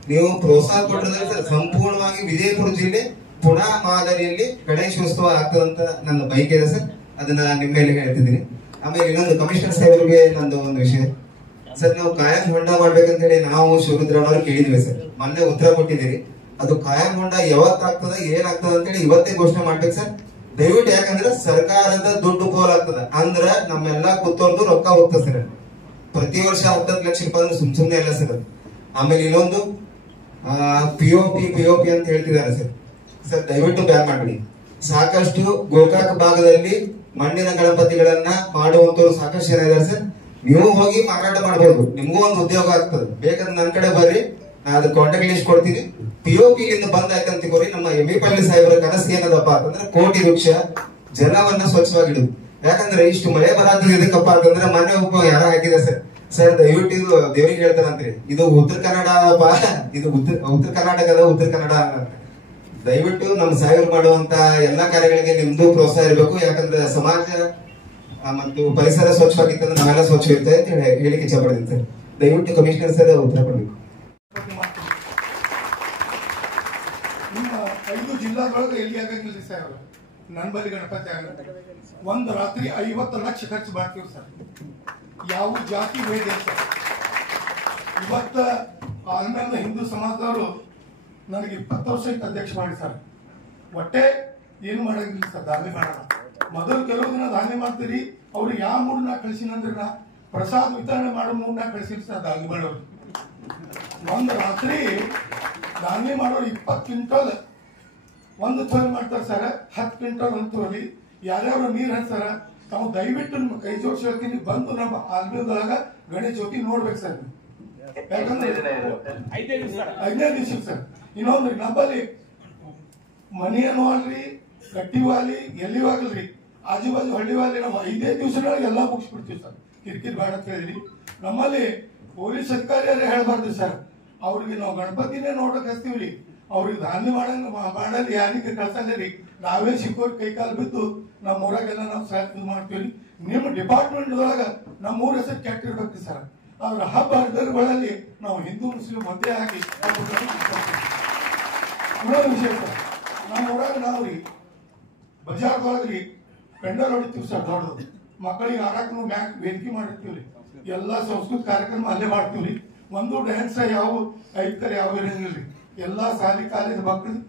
ನೀವು ಪ್ರೋತ್ಸಾಹ ಕೊಟ್ಟಿದ್ರೆ ಸರ್, ಸಂಪೂರ್ಣವಾಗಿ ವಿಜಯಪುರ ಜಿಲ್ಲೆ ಪುನಃ ಮಾದರಿಯಲ್ಲಿ ಗಣೇಶೋತ್ಸವ ಆಗ್ತದಂತ ನನ್ನ ಬಯಕೆ ಇದೆ ಸರ್. ಅದನ್ನ ನಿಮ್ಮ ಮೇಲೆ ಹೇಳ್ತಿದ್ದೀನಿ. ಆಮೇಲೆ ಇನ್ನೊಂದು ಕಮಿಷನರ್ ಸಾಹೇಬರಿಗೆ ನಂದು ಒಂದು ವಿಷಯ ಸರ್, ನಾವು ಕಾಯಂ ಹೊಂಡ ಮಾಡ್ಬೇಕಂತ ಹೇಳಿ ನಾವು ಶಿವರುದ್ರವ್ರು ಕೇಳಿದ್ವಿ ಸರ್, ಮೊನ್ನೆ ಉತ್ತರ ಕೊಟ್ಟಿದ್ದೀರಿ. ಅದು ಕಾಯಂ ಹೊಂಡ ಯಾವತ್ ಆಗ್ತದ ಏನಾಗ್ತದ ಅಂತ ಹೇಳಿ ಇವತ್ತೇ ಘೋಷಣೆ ಮಾಡ್ಬೇಕು ಸರ್ ದಯವಿಟ್ಟು. ಯಾಕಂದ್ರೆ ಸರ್ಕಾರದ ದುಡ್ಡು ಪೋಲಾಗ್ತದ ಅಂದ್ರ ನಮ್ಮೆಲ್ಲಾ ಕೂತವ್ರದ್ದು ರೊಕ್ಕ ಹೋಗ್ತದೆ ಸರ್. ಪ್ರತಿ ವರ್ಷ 10 ಲಕ್ಷ ರೂಪಾಯಿ ಅಂದ್ರೆ ಸುಮ್ನೆ ಇಲ್ಲ ಸರ್ ಅದು. ಆಮೇಲೆ ಇನ್ನೊಂದು ಪಿಒಪಿ ಅಂತ ಹೇಳ್ತಿದ್ದಾರೆ ಸರ್, ದಯವಿಟ್ಟು ಬ್ಯಾನ್ ಮಾಡ್ಬಿಡಿ. ಸಾಕಷ್ಟು ಗೋಕಾಕ್ ಭಾಗದಲ್ಲಿ ಮಣ್ಣಿನ ಗಣಪತಿಗಳನ್ನ ಮಾಡುವಂತವ್ರು ಸಾಕಷ್ಟು ಜನ ಇದ್ದಾರೆ ಸರ್. ನೀವು ಹೋಗಿ ಮಾರಾಟ ಮಾಡಬಹುದು, ನಿಮ್ಗೂ ಒಂದು ಉದ್ಯೋಗ ಆಗ್ತದೆ. ಬೇಕಾದ್ರೆ ನನ್ನ ಕಡೆ ಬರ್ರಿ, ನಾ ಅದು ಕಾಂಟ್ಯಾಕ್ಟ್ ಲಿಸ್ಟ್ ಕೊಡ್ತೀನಿ. ಪಿಒಪಿ ಇಂದ ಬಂದ್ ಆಯ್ತಂತ ತಿಳ್ಕೊರಿ. ನಮ್ಮ ಎಂ.ಬಿ. ಪಳ್ಳಿ ಸಾಹೇಬರ ಕನಸು ಏನದಪ್ಪ ಅಂತಂದ್ರೆ ಕೋಟಿ ವೃಕ್ಷ ಜಲವನ್ನ ಸ್ವಚ್ಛವಾಗಿಡುದು. ಯಾಕಂದ್ರೆ ಇಷ್ಟು ಮಳೆ ಬರಾದ ಇದಕ್ಕಪ್ಪ ಅಂತಂದ್ರೆ ಮೊನ್ನೆ ಒಬ್ಬ ಯಾರ ಹಾಕಿದೆ ಸರ್ ದಯವಿಟ್ಟು ಇದು ದೇವರಿಗೆ ಹೇಳ್ತಾರಂತ್ರಿ, ಇದು ಉತ್ತರ ಕನ್ನಡ ಇದು ಉತ್ತರ ಕರ್ನಾಟಕದ ಉತ್ತರ ಕನ್ನಡ. ದಯವಿಟ್ಟು ನಮ್ಮ ಸಾಹೇಬರು ಮಾಡುವಂತ ಎಲ್ಲಾ ಕಾರ್ಯಗಳಿಗೆ ನಿಮ್ದು ಪ್ರೋತ್ಸಾಹ ಇರಬೇಕು. ಯಾಕಂದ್ರೆ ಸಮಾಜ ಮತ್ತು ಪರಿಸರ ಸ್ವಚ್ಛವಾಗಿತ್ತಂದ್ರೆ ನಾವೆಲ್ಲ ಸ್ವಚ್ಛ ಇರ್ತೇವೆ ಅಂತ ಹೇಳಿಕೆ ಇಚ್ಛೆ ಪಡ್ತೀನಿ ಸರ್. ದಯವಿಟ್ಟು ಕಮಿಷನರ್ ಸರ್ ಉತ್ತರ ಕೊಡ್ಬೇಕು. 5 ಜಿಲ್ಲಾದೊಳಗೆ ಎಲ್ಲಿ ಆಗಂಗಿಲ್ಲ ಸರ್. ನನ್ನ ಬಳಿ ಗಣಪತಿ ಆಗುತ್ತೆ, ಒಂದು ರಾತ್ರಿ 50 ಲಕ್ಷ ಖರ್ಚು ಮಾಡ್ತೀವಿ ಸರ್. ಯಾವ ಜಾತಿ ಭೇದ ಸರ್. ಇವತ್ತ ಆದ್ಮೇಲೆ ಹಿಂದೂ ಸಮಾಜದವರು ನನಗೆ 20 ವರ್ಷಕ್ಕೆ ಅಧ್ಯಕ್ಷ ಮಾಡಿ ಸರ್. ಒಟ್ಟೆ ಏನು ಮಾಡಂಗಿಲ್ಲ ಸರ್, ದಾಳಿ ಮಾಡೋಣ. ಮೊದಲು ಕೆಲವು ದಿನ ದಾಳಿ ಮಾಡ್ತೀರಿ, ಅವ್ರಿಗೆ ಯಾವ ಮೂಡ್ನ ಕಳಿಸಿನಂದ್ರೆ ನಾ ಪ್ರಸಾದ ವಿತರಣೆ ಮಾಡೋ ಮೂಡ್ನ ಕಳಿಸಿರಿ ಸರ್. ದಾಳಿ ಮಾಡೋರು ಒಂದು ರಾತ್ರಿ ದಾಳಿ ಮಾಡೋರು 20 ಕ್ವಿಂಟಲ್ ಒಂದು ತೋರಿ ಮಾಡ್ತಾರೆ ಸರ್. 10 ಕ್ವಿಂಟಲ್ ಒಂದು ತೋರಿ ಯಾರ್ಯಾರು ನೀರು ಹಂಚಾರ ತಾವು ದಯವಿಟ್ಟು ನಿಮ್ಮ ಕೈ ಜೋಡಿಸಿ ಹೇಳ್ತೀನಿ, ಬಂದು ನಮ್ಮ ಆಲ್ಮೇಲದಾಗ ಗಣೇಶ ಚೌತಿ ನೋಡ್ಬೇಕು ಸರ್. ಯಾಕಂದ್ರೆ 15 ದಿವಸ ಸರ್. ಇನ್ನೊಂದು ನಮ್ಮಲ್ಲಿ ಮನೆಯನ್ನು ಅಲ್ರಿ, ಕಟ್ಟಿವಾಲಿ ಎಲ್ಲಿಯೂ ಆಗಲ್ರಿ, ಆಜು ಬಾಜು ಹಳ್ಳಿವಾಲಿ ನಾವು 5 ದಿವಸದೊಳಗೆ ಎಲ್ಲ ಮುಗಿಸ್ಬಿಡ್ತೀವಿ ಸರ್. ಕಿರಿಕಿರಿ ಬೇಡ ಅಂತ ಹೇಳಿದ್ರಿ. ನಮ್ಮಲ್ಲಿ ಪೊಲೀಸ್ ಅಧಿಕಾರಿಯರೇ ಹೇಳ್ಬಾರ್ದು ಸರ್, ಅವ್ರಿಗೆ ನಾವು ಗಣಪತಿನೇ ನೋಡಕ್ ಹಚ್ತೀವ್ರಿ, ಅವ್ರಿಗೆ ದಾಳಿ ಮಾಡಲಿ ಯಾರಿಗೆ ಕಳ್ಸಲ್ಲ ರೀ. ನಾವೇ ಸಿಕ್ಕೋಗಿ ಕೈ ಕಾಲು ಬಿದ್ದು ನಮ್ಮ ಊರಾಗೆಲ್ಲ ನಾವು ಇದು ಮಾಡ್ತೀವಿ. ನಿಮ್ಮ ಡಿಪಾರ್ಟ್ಮೆಂಟ್ ಒಳಗ ನಮ್ಮ ಊರ ಹೆಸರು ಕೆಟ್ಟಿರ್ಬೇಕು ಸರ್. ಅವ್ರ ಹಬ್ಬ ಹರಿದರುಗಳಲ್ಲಿ ನಾವು ಹಿಂದೂ ಮುಸ್ಲಿಂ ಮಧ್ಯೆ ಹಾಕಿ ಇನ್ನೊಂದು ವಿಷಯ ಸರ್, ನಮ್ಮ ಊರಾಗ ನಾವು ರೀ ಬಜಾರ್ದೊಳಗ್ರಿ ಪೆಂಡಲ್ ಹೊಡಿತೀವಿ ಸರ್. ದೊಡ್ಡದು ಮಕ್ಕಳಿಗೆ ಆಡಕ್ಕೂ ಮ್ಯಾಕ್ ವೇದಿಕೆ ಮಾಡಿರ್ತೀವ್ರಿ. ಎಲ್ಲಾ ಸಂಸ್ಕೃತ ಕಾರ್ಯಕ್ರಮ ಅಲ್ಲೇ ಮಾಡ್ತೀವ್ರಿ. ಒಂದು ಡ್ಯಾನ್ಸ್ ಯಾವ ಐದ್ಕರೆ ಯಾವ ಇರಂಗಿಲ್ರಿ. ಎಲ್ಲಾ ಶಾಲಿ ಕಾಲೇಜ್ ಮಕ್ಕಳು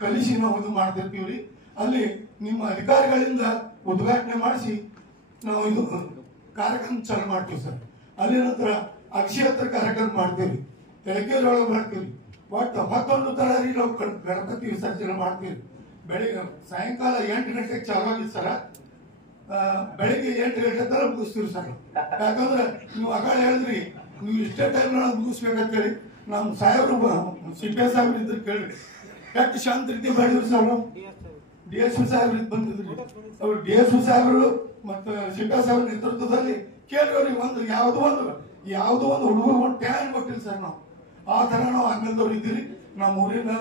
ಕಲಿಸಿ ನಾವು ಇದು ಮಾಡ್ತಿರ್ತೀವ್ರಿ. ಅಲ್ಲಿ ನಿಮ್ಮ ಅಧಿಕಾರಿಗಳಿಂದ ಉದ್ಘಾಟನೆ ಮಾಡಿಸಿ ನಾವು ಇದು ಕಾರ್ಯಕ್ರಮ ಚಾಲು ಮಾಡ್ತೀವಿ ಸರ್. ಅಲ್ಲಿ ನಂತರ ಅಕ್ಷಯತ್ರ ಕಾರ್ಯಕ್ರಮ ಮಾಡ್ತೀವಿ, ತೆಳಕೇರೊಳಗೆ ಮಾಡ್ತೀವಿ. ಒಟ್ಟು 11 ತರ ನಾವು ಗಣಪತಿ ವಿಸರ್ಜನೆ ಮಾಡ್ತೀವಿ. ಬೆಳಿಗ್ಗೆ ಸಾಯಂಕಾಲ 8 ಗಂಟೆಗೆ ಚಾಲು ಆಗಿತ್ತು ಸರ, ಬೆಳಿಗ್ಗೆ 8 ಗಂಟೆ ತರ ಮುಗಿಸ್ತೀವಿ ಸರ್. ಯಾಕಂದ್ರೆ ನೀವು ಆಗ ಹೇಳಿದ್ರಿ ನೀವು ಇಷ್ಟೇ ಟೈಮ್ ಮುಗಿಸ್ಬೇಕಂತೇಳಿ. ನಮ್ಮ ಸಾಹೇಬರು ಸಿಪಿಎಸ್ ಸಾಹೇಬ್ರು ಇದ್ರು ಕೇಳ್ರಿ, ಎಷ್ಟು ಶಾಂತ ರೀತಿ ಮಾಡಿದ್ರು ಸರ್. ನಾವು DSP ಸಾಹೇಬ್ರು ಬಂದಿದ್ರಿ, ಅವ್ರು DSP ಸಾಹೇಬರು ಮತ್ತು ಸಿಪಿಎಸ್ ಸಾಹೇಬ್ರ ನೇತೃತ್ವದಲ್ಲಿ ಕೇಳಿ ಅವ್ರಿಗೆ ಯಾವುದೋ ಒಂದು ಹುಡುಗರು ಒಂದು ಟ್ಯಾನ್ ಕೊಟ್ಟಿಲ್ಲ ಸರ್. ನಾವು ಆ ತರ ನಾವು ಆಂಗ್ಲದವ್ರು ಇದ್ದೀರಿ. ನಮ್ಮ ಊರಿನ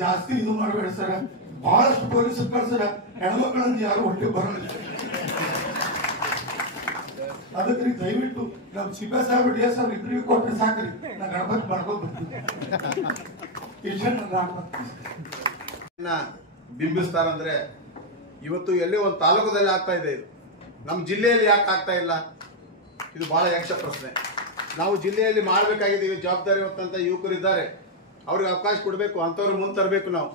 ಜಾಸ್ತಿ ಇದು ಮಾಡಬೇಡ ಸರ್, ಬಹಳಷ್ಟು ಪೊಲೀಸ್ ಕಳ್ಸರ ಹೆಣ್ಮಕ್ಳಂತ ಯಾರು ಹೊಟ್ಟೆ ಬರೋದಿಲ್ಲ. ಅದಕ್ಕೆ ದಯವಿಟ್ಟು ನಮ್ ಸಿಬ್ಬ ಸಾಹೇಬ್ ಡಿ ಎಸ್ ಇಂಟರ್ವ್ಯೂ ಕೊಟ್ಟರೆ ಸಾಕ್ರಿ, ನಾ ಗಣಪತಿ ಮಾಡ್ಕೋಬೇಕು. ಬಿಂಬಿಸ್ತಾರಂದ್ರೆ ಇವತ್ತು ಎಲ್ಲಿ ಒಂದು ತಾಲೂಕದಲ್ಲಿ ಆಗ್ತಾ ಇದೆ, ಇದು ನಮ್ಮ ಜಿಲ್ಲೆಯಲ್ಲಿ ಯಾಕೆ ಆಗ್ತಾ ಇಲ್ಲ? ಇದು ಬಹಳ ಯಕ್ಷ ಪ್ರಶ್ನೆ. ನಾವು ಜಿಲ್ಲೆಯಲ್ಲಿ ಮಾಡಬೇಕಾಗಿದ್ದೀವಿ, ಜವಾಬ್ದಾರಿ ಹೊತ್ತಂತ ಯುವಕರಿದ್ದಾರೆ, ಅವ್ರಿಗೆ ಅವಕಾಶ ಕೊಡಬೇಕು, ಅಂಥವ್ರು ಮುಂದೆ ತರಬೇಕು. ನಾವು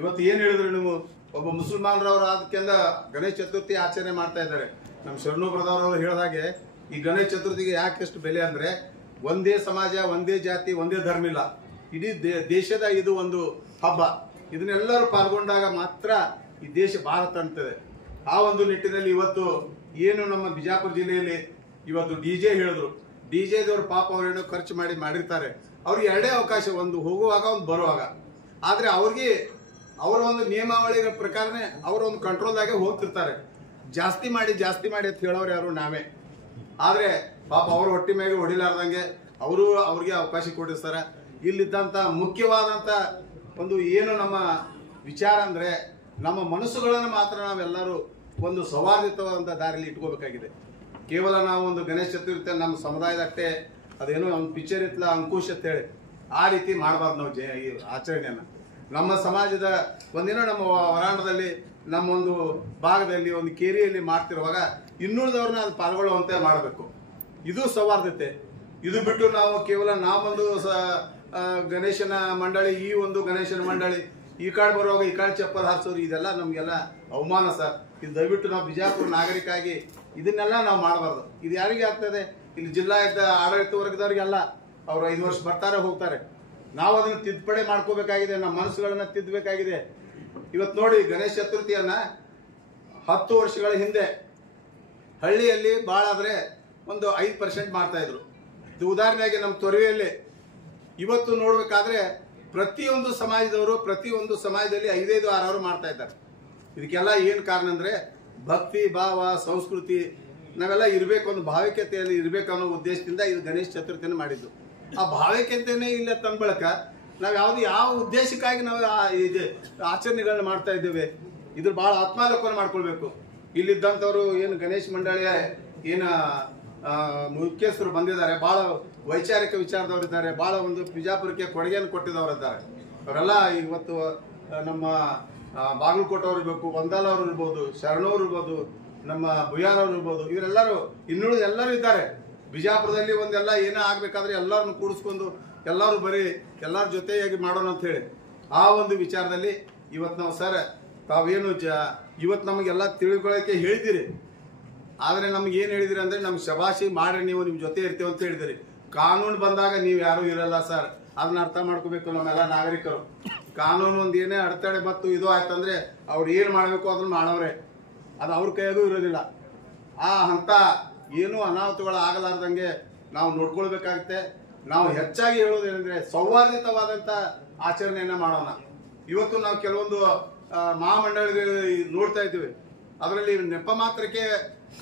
ಇವತ್ತು ಏನು ಹೇಳಿದ್ರು ನೀವು, ಒಬ್ಬ ಮುಸಲ್ಮಾನರವರು ಅದಕ್ಕಿಂತ ಗಣೇಶ ಚತುರ್ಥಿ ಆಚರಣೆ ಮಾಡ್ತಾ ಇದ್ದಾರೆ. ನಮ್ಮ ಶರಣು ಬ್ರದರ್ ಹೇಳಿದಾಗೆ ಈ ಗಣೇಶ ಚತುರ್ಥಿಗೆ ಯಾಕೆ ಎಷ್ಟು ಬೆಲೆ ಅಂದ್ರೆ, ಒಂದೇ ಸಮಾಜ, ಒಂದೇ ಜಾತಿ, ಒಂದೇ ಧರ್ಮ ಇಲ್ಲ, ಇಡೀ ದೇಶದ ಇದು ಒಂದು ಹಬ್ಬ. ಇದನ್ನೆಲ್ಲರೂ ಪಾಲ್ಗೊಂಡಾಗ ಮಾತ್ರ ಈ ದೇಶ ಭಾರತ ಅಂತದೆ. ಆ ಒಂದು ನಿಟ್ಟಿನಲ್ಲಿ ಇವತ್ತು ಏನು ನಮ್ಮ ಬಿಜಾಪುರ ಜಿಲ್ಲೆಯಲ್ಲಿ ಇವತ್ತು ಡಿಜೆ ಹೇಳಿದ್ರು, ಡಿಜೆದವ್ರು ಪಾಪ ಅವ್ರೇನೋ ಖರ್ಚು ಮಾಡಿರ್ತಾರೆ, ಅವ್ರಿಗೆ ಎರಡೇ ಅವಕಾಶ, ಒಂದು ಹೋಗುವಾಗ ಒಂದು ಬರುವಾಗ. ಆದ್ರೆ ಅವ್ರಿಗೆ ಅವರ ಒಂದು ನಿಯಮಾವಳಿಗಳ ಪ್ರಕಾರನೇ ಅವರ ಒಂದು ಕಂಟ್ರೋಲ್ದಾಗೆ ಹೋಗ್ತಿರ್ತಾರೆ. ಜಾಸ್ತಿ ಮಾಡಿ ಅಂತ ಹೇಳೋರು ಯಾರು ನಾವೇ. ಆದ್ರೆ ಪಾಪ ಅವ್ರ ಹೊಟ್ಟಿ ಮೇಲೆ ಹೊಡಿಲಾರ್ದಂಗೆ ಅವ್ರಿಗೆ ಅವಕಾಶ ಕೊಡಿಸ್ತಾರೆ. ಇಲ್ಲಿದ್ದಂತ ಮುಖ್ಯವಾದಂತ ಒಂದು ಏನು ನಮ್ಮ ವಿಚಾರ ಅಂದ್ರೆ, ನಮ್ಮ ಮನಸ್ಸುಗಳನ್ನು ಮಾತ್ರ ನಾವೆಲ್ಲರೂ ಒಂದು ಸೌಹಾರ್ದಿತವಾದಂತ ದಾರಿಯಲ್ಲಿ ಇಟ್ಕೋಬೇಕಾಗಿದೆ. ಕೇವಲ ನಾವು ಒಂದು ಗಣೇಶ ಚತುರ್ಥಿ ನಮ್ಮ ಸಮುದಾಯದಷ್ಟೇ ಅದೇನೋ ಒಂದು ಪಿಕ್ಚರ್ ಇತ್ತಲ್ಲ ಅಂಕುಶ್ ಅಂತ ಹೇಳಿ ಆ ರೀತಿ ಮಾಡಬಾರ್ದು ನಾವು ಈ ಆಚರಣೆಯನ್ನ. ನಮ್ಮ ಸಮಾಜದ ಒಂದಿನ ನಮ್ಮ ವರಾಂಡದಲ್ಲಿ, ನಮ್ಮ ಒಂದು ಭಾಗದಲ್ಲಿ, ಒಂದು ಕೇರಿಯಲ್ಲಿ ಮಾಡ್ತಿರುವಾಗ ಇನ್ನುಳಿದವ್ರನ್ನ ಅದು ಪಾಲ್ಗೊಳ್ಳುವಂತೆ ಮಾಡಬೇಕು. ಇದು ಸೌಹಾರ್ದತೆ. ಇದು ಬಿಟ್ಟು ನಾವು ಕೇವಲ ನಾವೊಂದು ಗಣೇಶನ ಮಂಡಳಿ, ಈ ಒಂದು ಗಣೇಶನ ಮಂಡಳಿ ಈ ಕಾಡ್ ಬರುವಾಗ ಈ ಕಾಡ್ ಚಪ್ಪಲ್ ಹಾರಿಸೋರು, ಇದೆಲ್ಲ ನಮ್ಗೆಲ್ಲ ಅವಮಾನ ಸರ್. ಇದು ದಯವಿಟ್ಟು ನಾವು ಬಿಜಾಪುರ ನಾಗರಿಕ ಆಗಿ ಇದನ್ನೆಲ್ಲ ನಾವು ಮಾಡಬಾರ್ದು. ಇದು ಯಾರಿಗೆ ಆಗ್ತದೆ? ಇಲ್ಲಿ ಜಿಲ್ಲಾ ಆಡಳಿತ ವರ್ಗದವ್ರಿಗೆಲ್ಲ ಅವ್ರು 5 ವರ್ಷ ಬರ್ತಾರೆ ಹೋಗ್ತಾರೆ. ನಾವು ಅದನ್ನ ತಿದ್ದುಪಡಿ ಮಾಡ್ಕೋಬೇಕಾಗಿದೆ, ನಮ್ಮ ಮನಸ್ಸುಗಳನ್ನ ತಿದ್ದಬೇಕಾಗಿದೆ. ಇವತ್ತು ನೋಡಿ, ಗಣೇಶ ಚತುರ್ಥಿಯನ್ನ 10 ವರ್ಷಗಳ ಹಿಂದೆ ಹಳ್ಳಿಯಲ್ಲಿ ಭಾಳ ಆದ್ರೆ ಒಂದು 5% ಮಾಡ್ತಾ ಇದ್ರು. ಇದು ಉದಾಹರಣೆಯಾಗಿ ನಮ್ಮ ತೊರವೆಯಲ್ಲಿ ಇವತ್ತು ನೋಡ್ಬೇಕಾದ್ರೆ ಪ್ರತಿಯೊಂದು ಸಮಾಜದವರು ಪ್ರತಿಯೊಂದು ಸಮಾಜದಲ್ಲಿ 5-6 ಮಾಡ್ತಾ ಇದ್ದಾರೆ. ಇದಕ್ಕೆಲ್ಲ ಏನ್ ಕಾರಣ ಅಂದ್ರೆ, ಭಕ್ತಿ ಭಾವ ಸಂಸ್ಕೃತಿ ನಾವೆಲ್ಲ ಇರ್ಬೇಕು, ಒಂದು ಭಾವಿಕತೆಯಲ್ಲಿ ಇರ್ಬೇಕು ಅನ್ನೋ ಉದ್ದೇಶದಿಂದ ಇದು ಗಣೇಶ ಚತುರ್ಥಿಯನ್ನು ಮಾಡಿದ್ದು. ಆ ಭಾವಿಕತೆನೇ ಇಲ್ಲ ತಂದ ಬಳಕ ನಾವು ಯಾವ ಉದ್ದೇಶಕ್ಕಾಗಿ ನಾವು ಆಚರಣೆಗಳನ್ನ ಮಾಡ್ತಾ ಇದ್ದೇವೆ, ಇದ್ರ ಬಹಳ ಆತ್ಮಾವಲೋಕನ ಮಾಡ್ಕೊಳ್ಬೇಕು. ಇಲ್ಲಿದ್ದಂಥವ್ರು ಏನು ಗಣೇಶ ಮಂಡಳಿಯ ಏನ ಮುಖ್ಯಸ್ಥರು ಬಂದಿದ್ದಾರೆ, ಬಹಳ ವೈಚಾರಿಕ ವಿಚಾರದವರು ಇದ್ದಾರೆ, ಬಹಳ ಒಂದು ಬಿಜಾಪುರಕ್ಕೆ ಕೊಡುಗೆಯನ್ನು ಕೊಟ್ಟಿದ್ದವರಿದ್ದಾರೆ. ಅವರೆಲ್ಲ ಇವತ್ತು ನಮ್ಮ ಬಾಗಲಕೋಟವ್ರು ಇರ್ಬೇಕು, ವಂದಾಲ್ ಅವರು ಇರ್ಬೋದು, ಶರಣವ್ರು ಇರ್ಬೋದು, ನಮ್ಮ ಬುಯಾರವ್ರು ಇರ್ಬೋದು, ಇವರೆಲ್ಲರೂ ಇನ್ನುಳಿದ ಎಲ್ಲರೂ ಇದ್ದಾರೆ. ಬಿಜಾಪುರದಲ್ಲಿ ಒಂದೆಲ್ಲ ಏನೋ ಆಗ್ಬೇಕಾದ್ರೆ ಎಲ್ಲರನ್ನು ಕೂಡಿಸ್ಕೊಂಡು ಎಲ್ಲರೂ ಎಲ್ಲರ ಜೊತೆಯಾಗಿ ಮಾಡೋಣ ಅಂತ ಹೇಳಿ ಆ ಒಂದು ವಿಚಾರದಲ್ಲಿ ಇವತ್ತು ನಾವು ಸರ್ ತಾವೇನು ಇವತ್ತು ನಮಗೆಲ್ಲ ತಿಳ್ಕೊಳ್ಳೋಕೆ ಹೇಳಿದಿರಿ. ಆದ್ರೆ ನಮ್ಗೆ ಏನ್ ಹೇಳಿದಿರಿ ಅಂದ್ರೆ, ನಮ್ಗೆ ಶಬಾಷಿ ಮಾಡ್ರಿ, ನೀವು ನಿಮ್ ಜೊತೆ ಇರ್ತೀವಿ ಅಂತ ಹೇಳಿದಿರಿ. ಕಾನೂನು ಬಂದಾಗ ನೀವು ಯಾರು ಇರಲ್ಲ ಸರ್, ಅದನ್ನ ಅರ್ಥ ಮಾಡ್ಕೋಬೇಕು ನಮ್ಮೆಲ್ಲ ನಾಗರಿಕರು. ಕಾನೂನು ಒಂದ್ ಏನೇ ಅಡೆತಡೆ ಮತ್ತು ಇದು ಆಯ್ತಂದ್ರೆ ಅವ್ರು ಏನ್ ಮಾಡ್ಬೇಕು ಅದನ್ನ ಮಾಡವ್ರೆ, ಅದು ಅವ್ರ ಕೈಯಾಗೂ ಇರೋದಿಲ್ಲ. ಆ ಹಂತ ಏನು ಅನಾಹುತಗಳು ಆಗಲಾರ್ದಂಗೆ ನಾವು ನೋಡ್ಕೊಳ್ಬೇಕಾಗುತ್ತೆ. ನಾವು ಹೆಚ್ಚಾಗಿ ಹೇಳೋದೇನೆಂದ್ರೆ, ಸೌಹಾರ್ದಿತವಾದಂತ ಆಚರಣೆಯನ್ನ ಮಾಡೋಣ. ಇವತ್ತು ನಾವು ಕೆಲವೊಂದು ಮಹಾಮಂಡಳಿಗಳು ನೋಡ್ತಾ ಇದ್ದೀವಿ, ಅದರಲ್ಲಿ ನೆಪ ಮಾತ್ರಕ್ಕೆ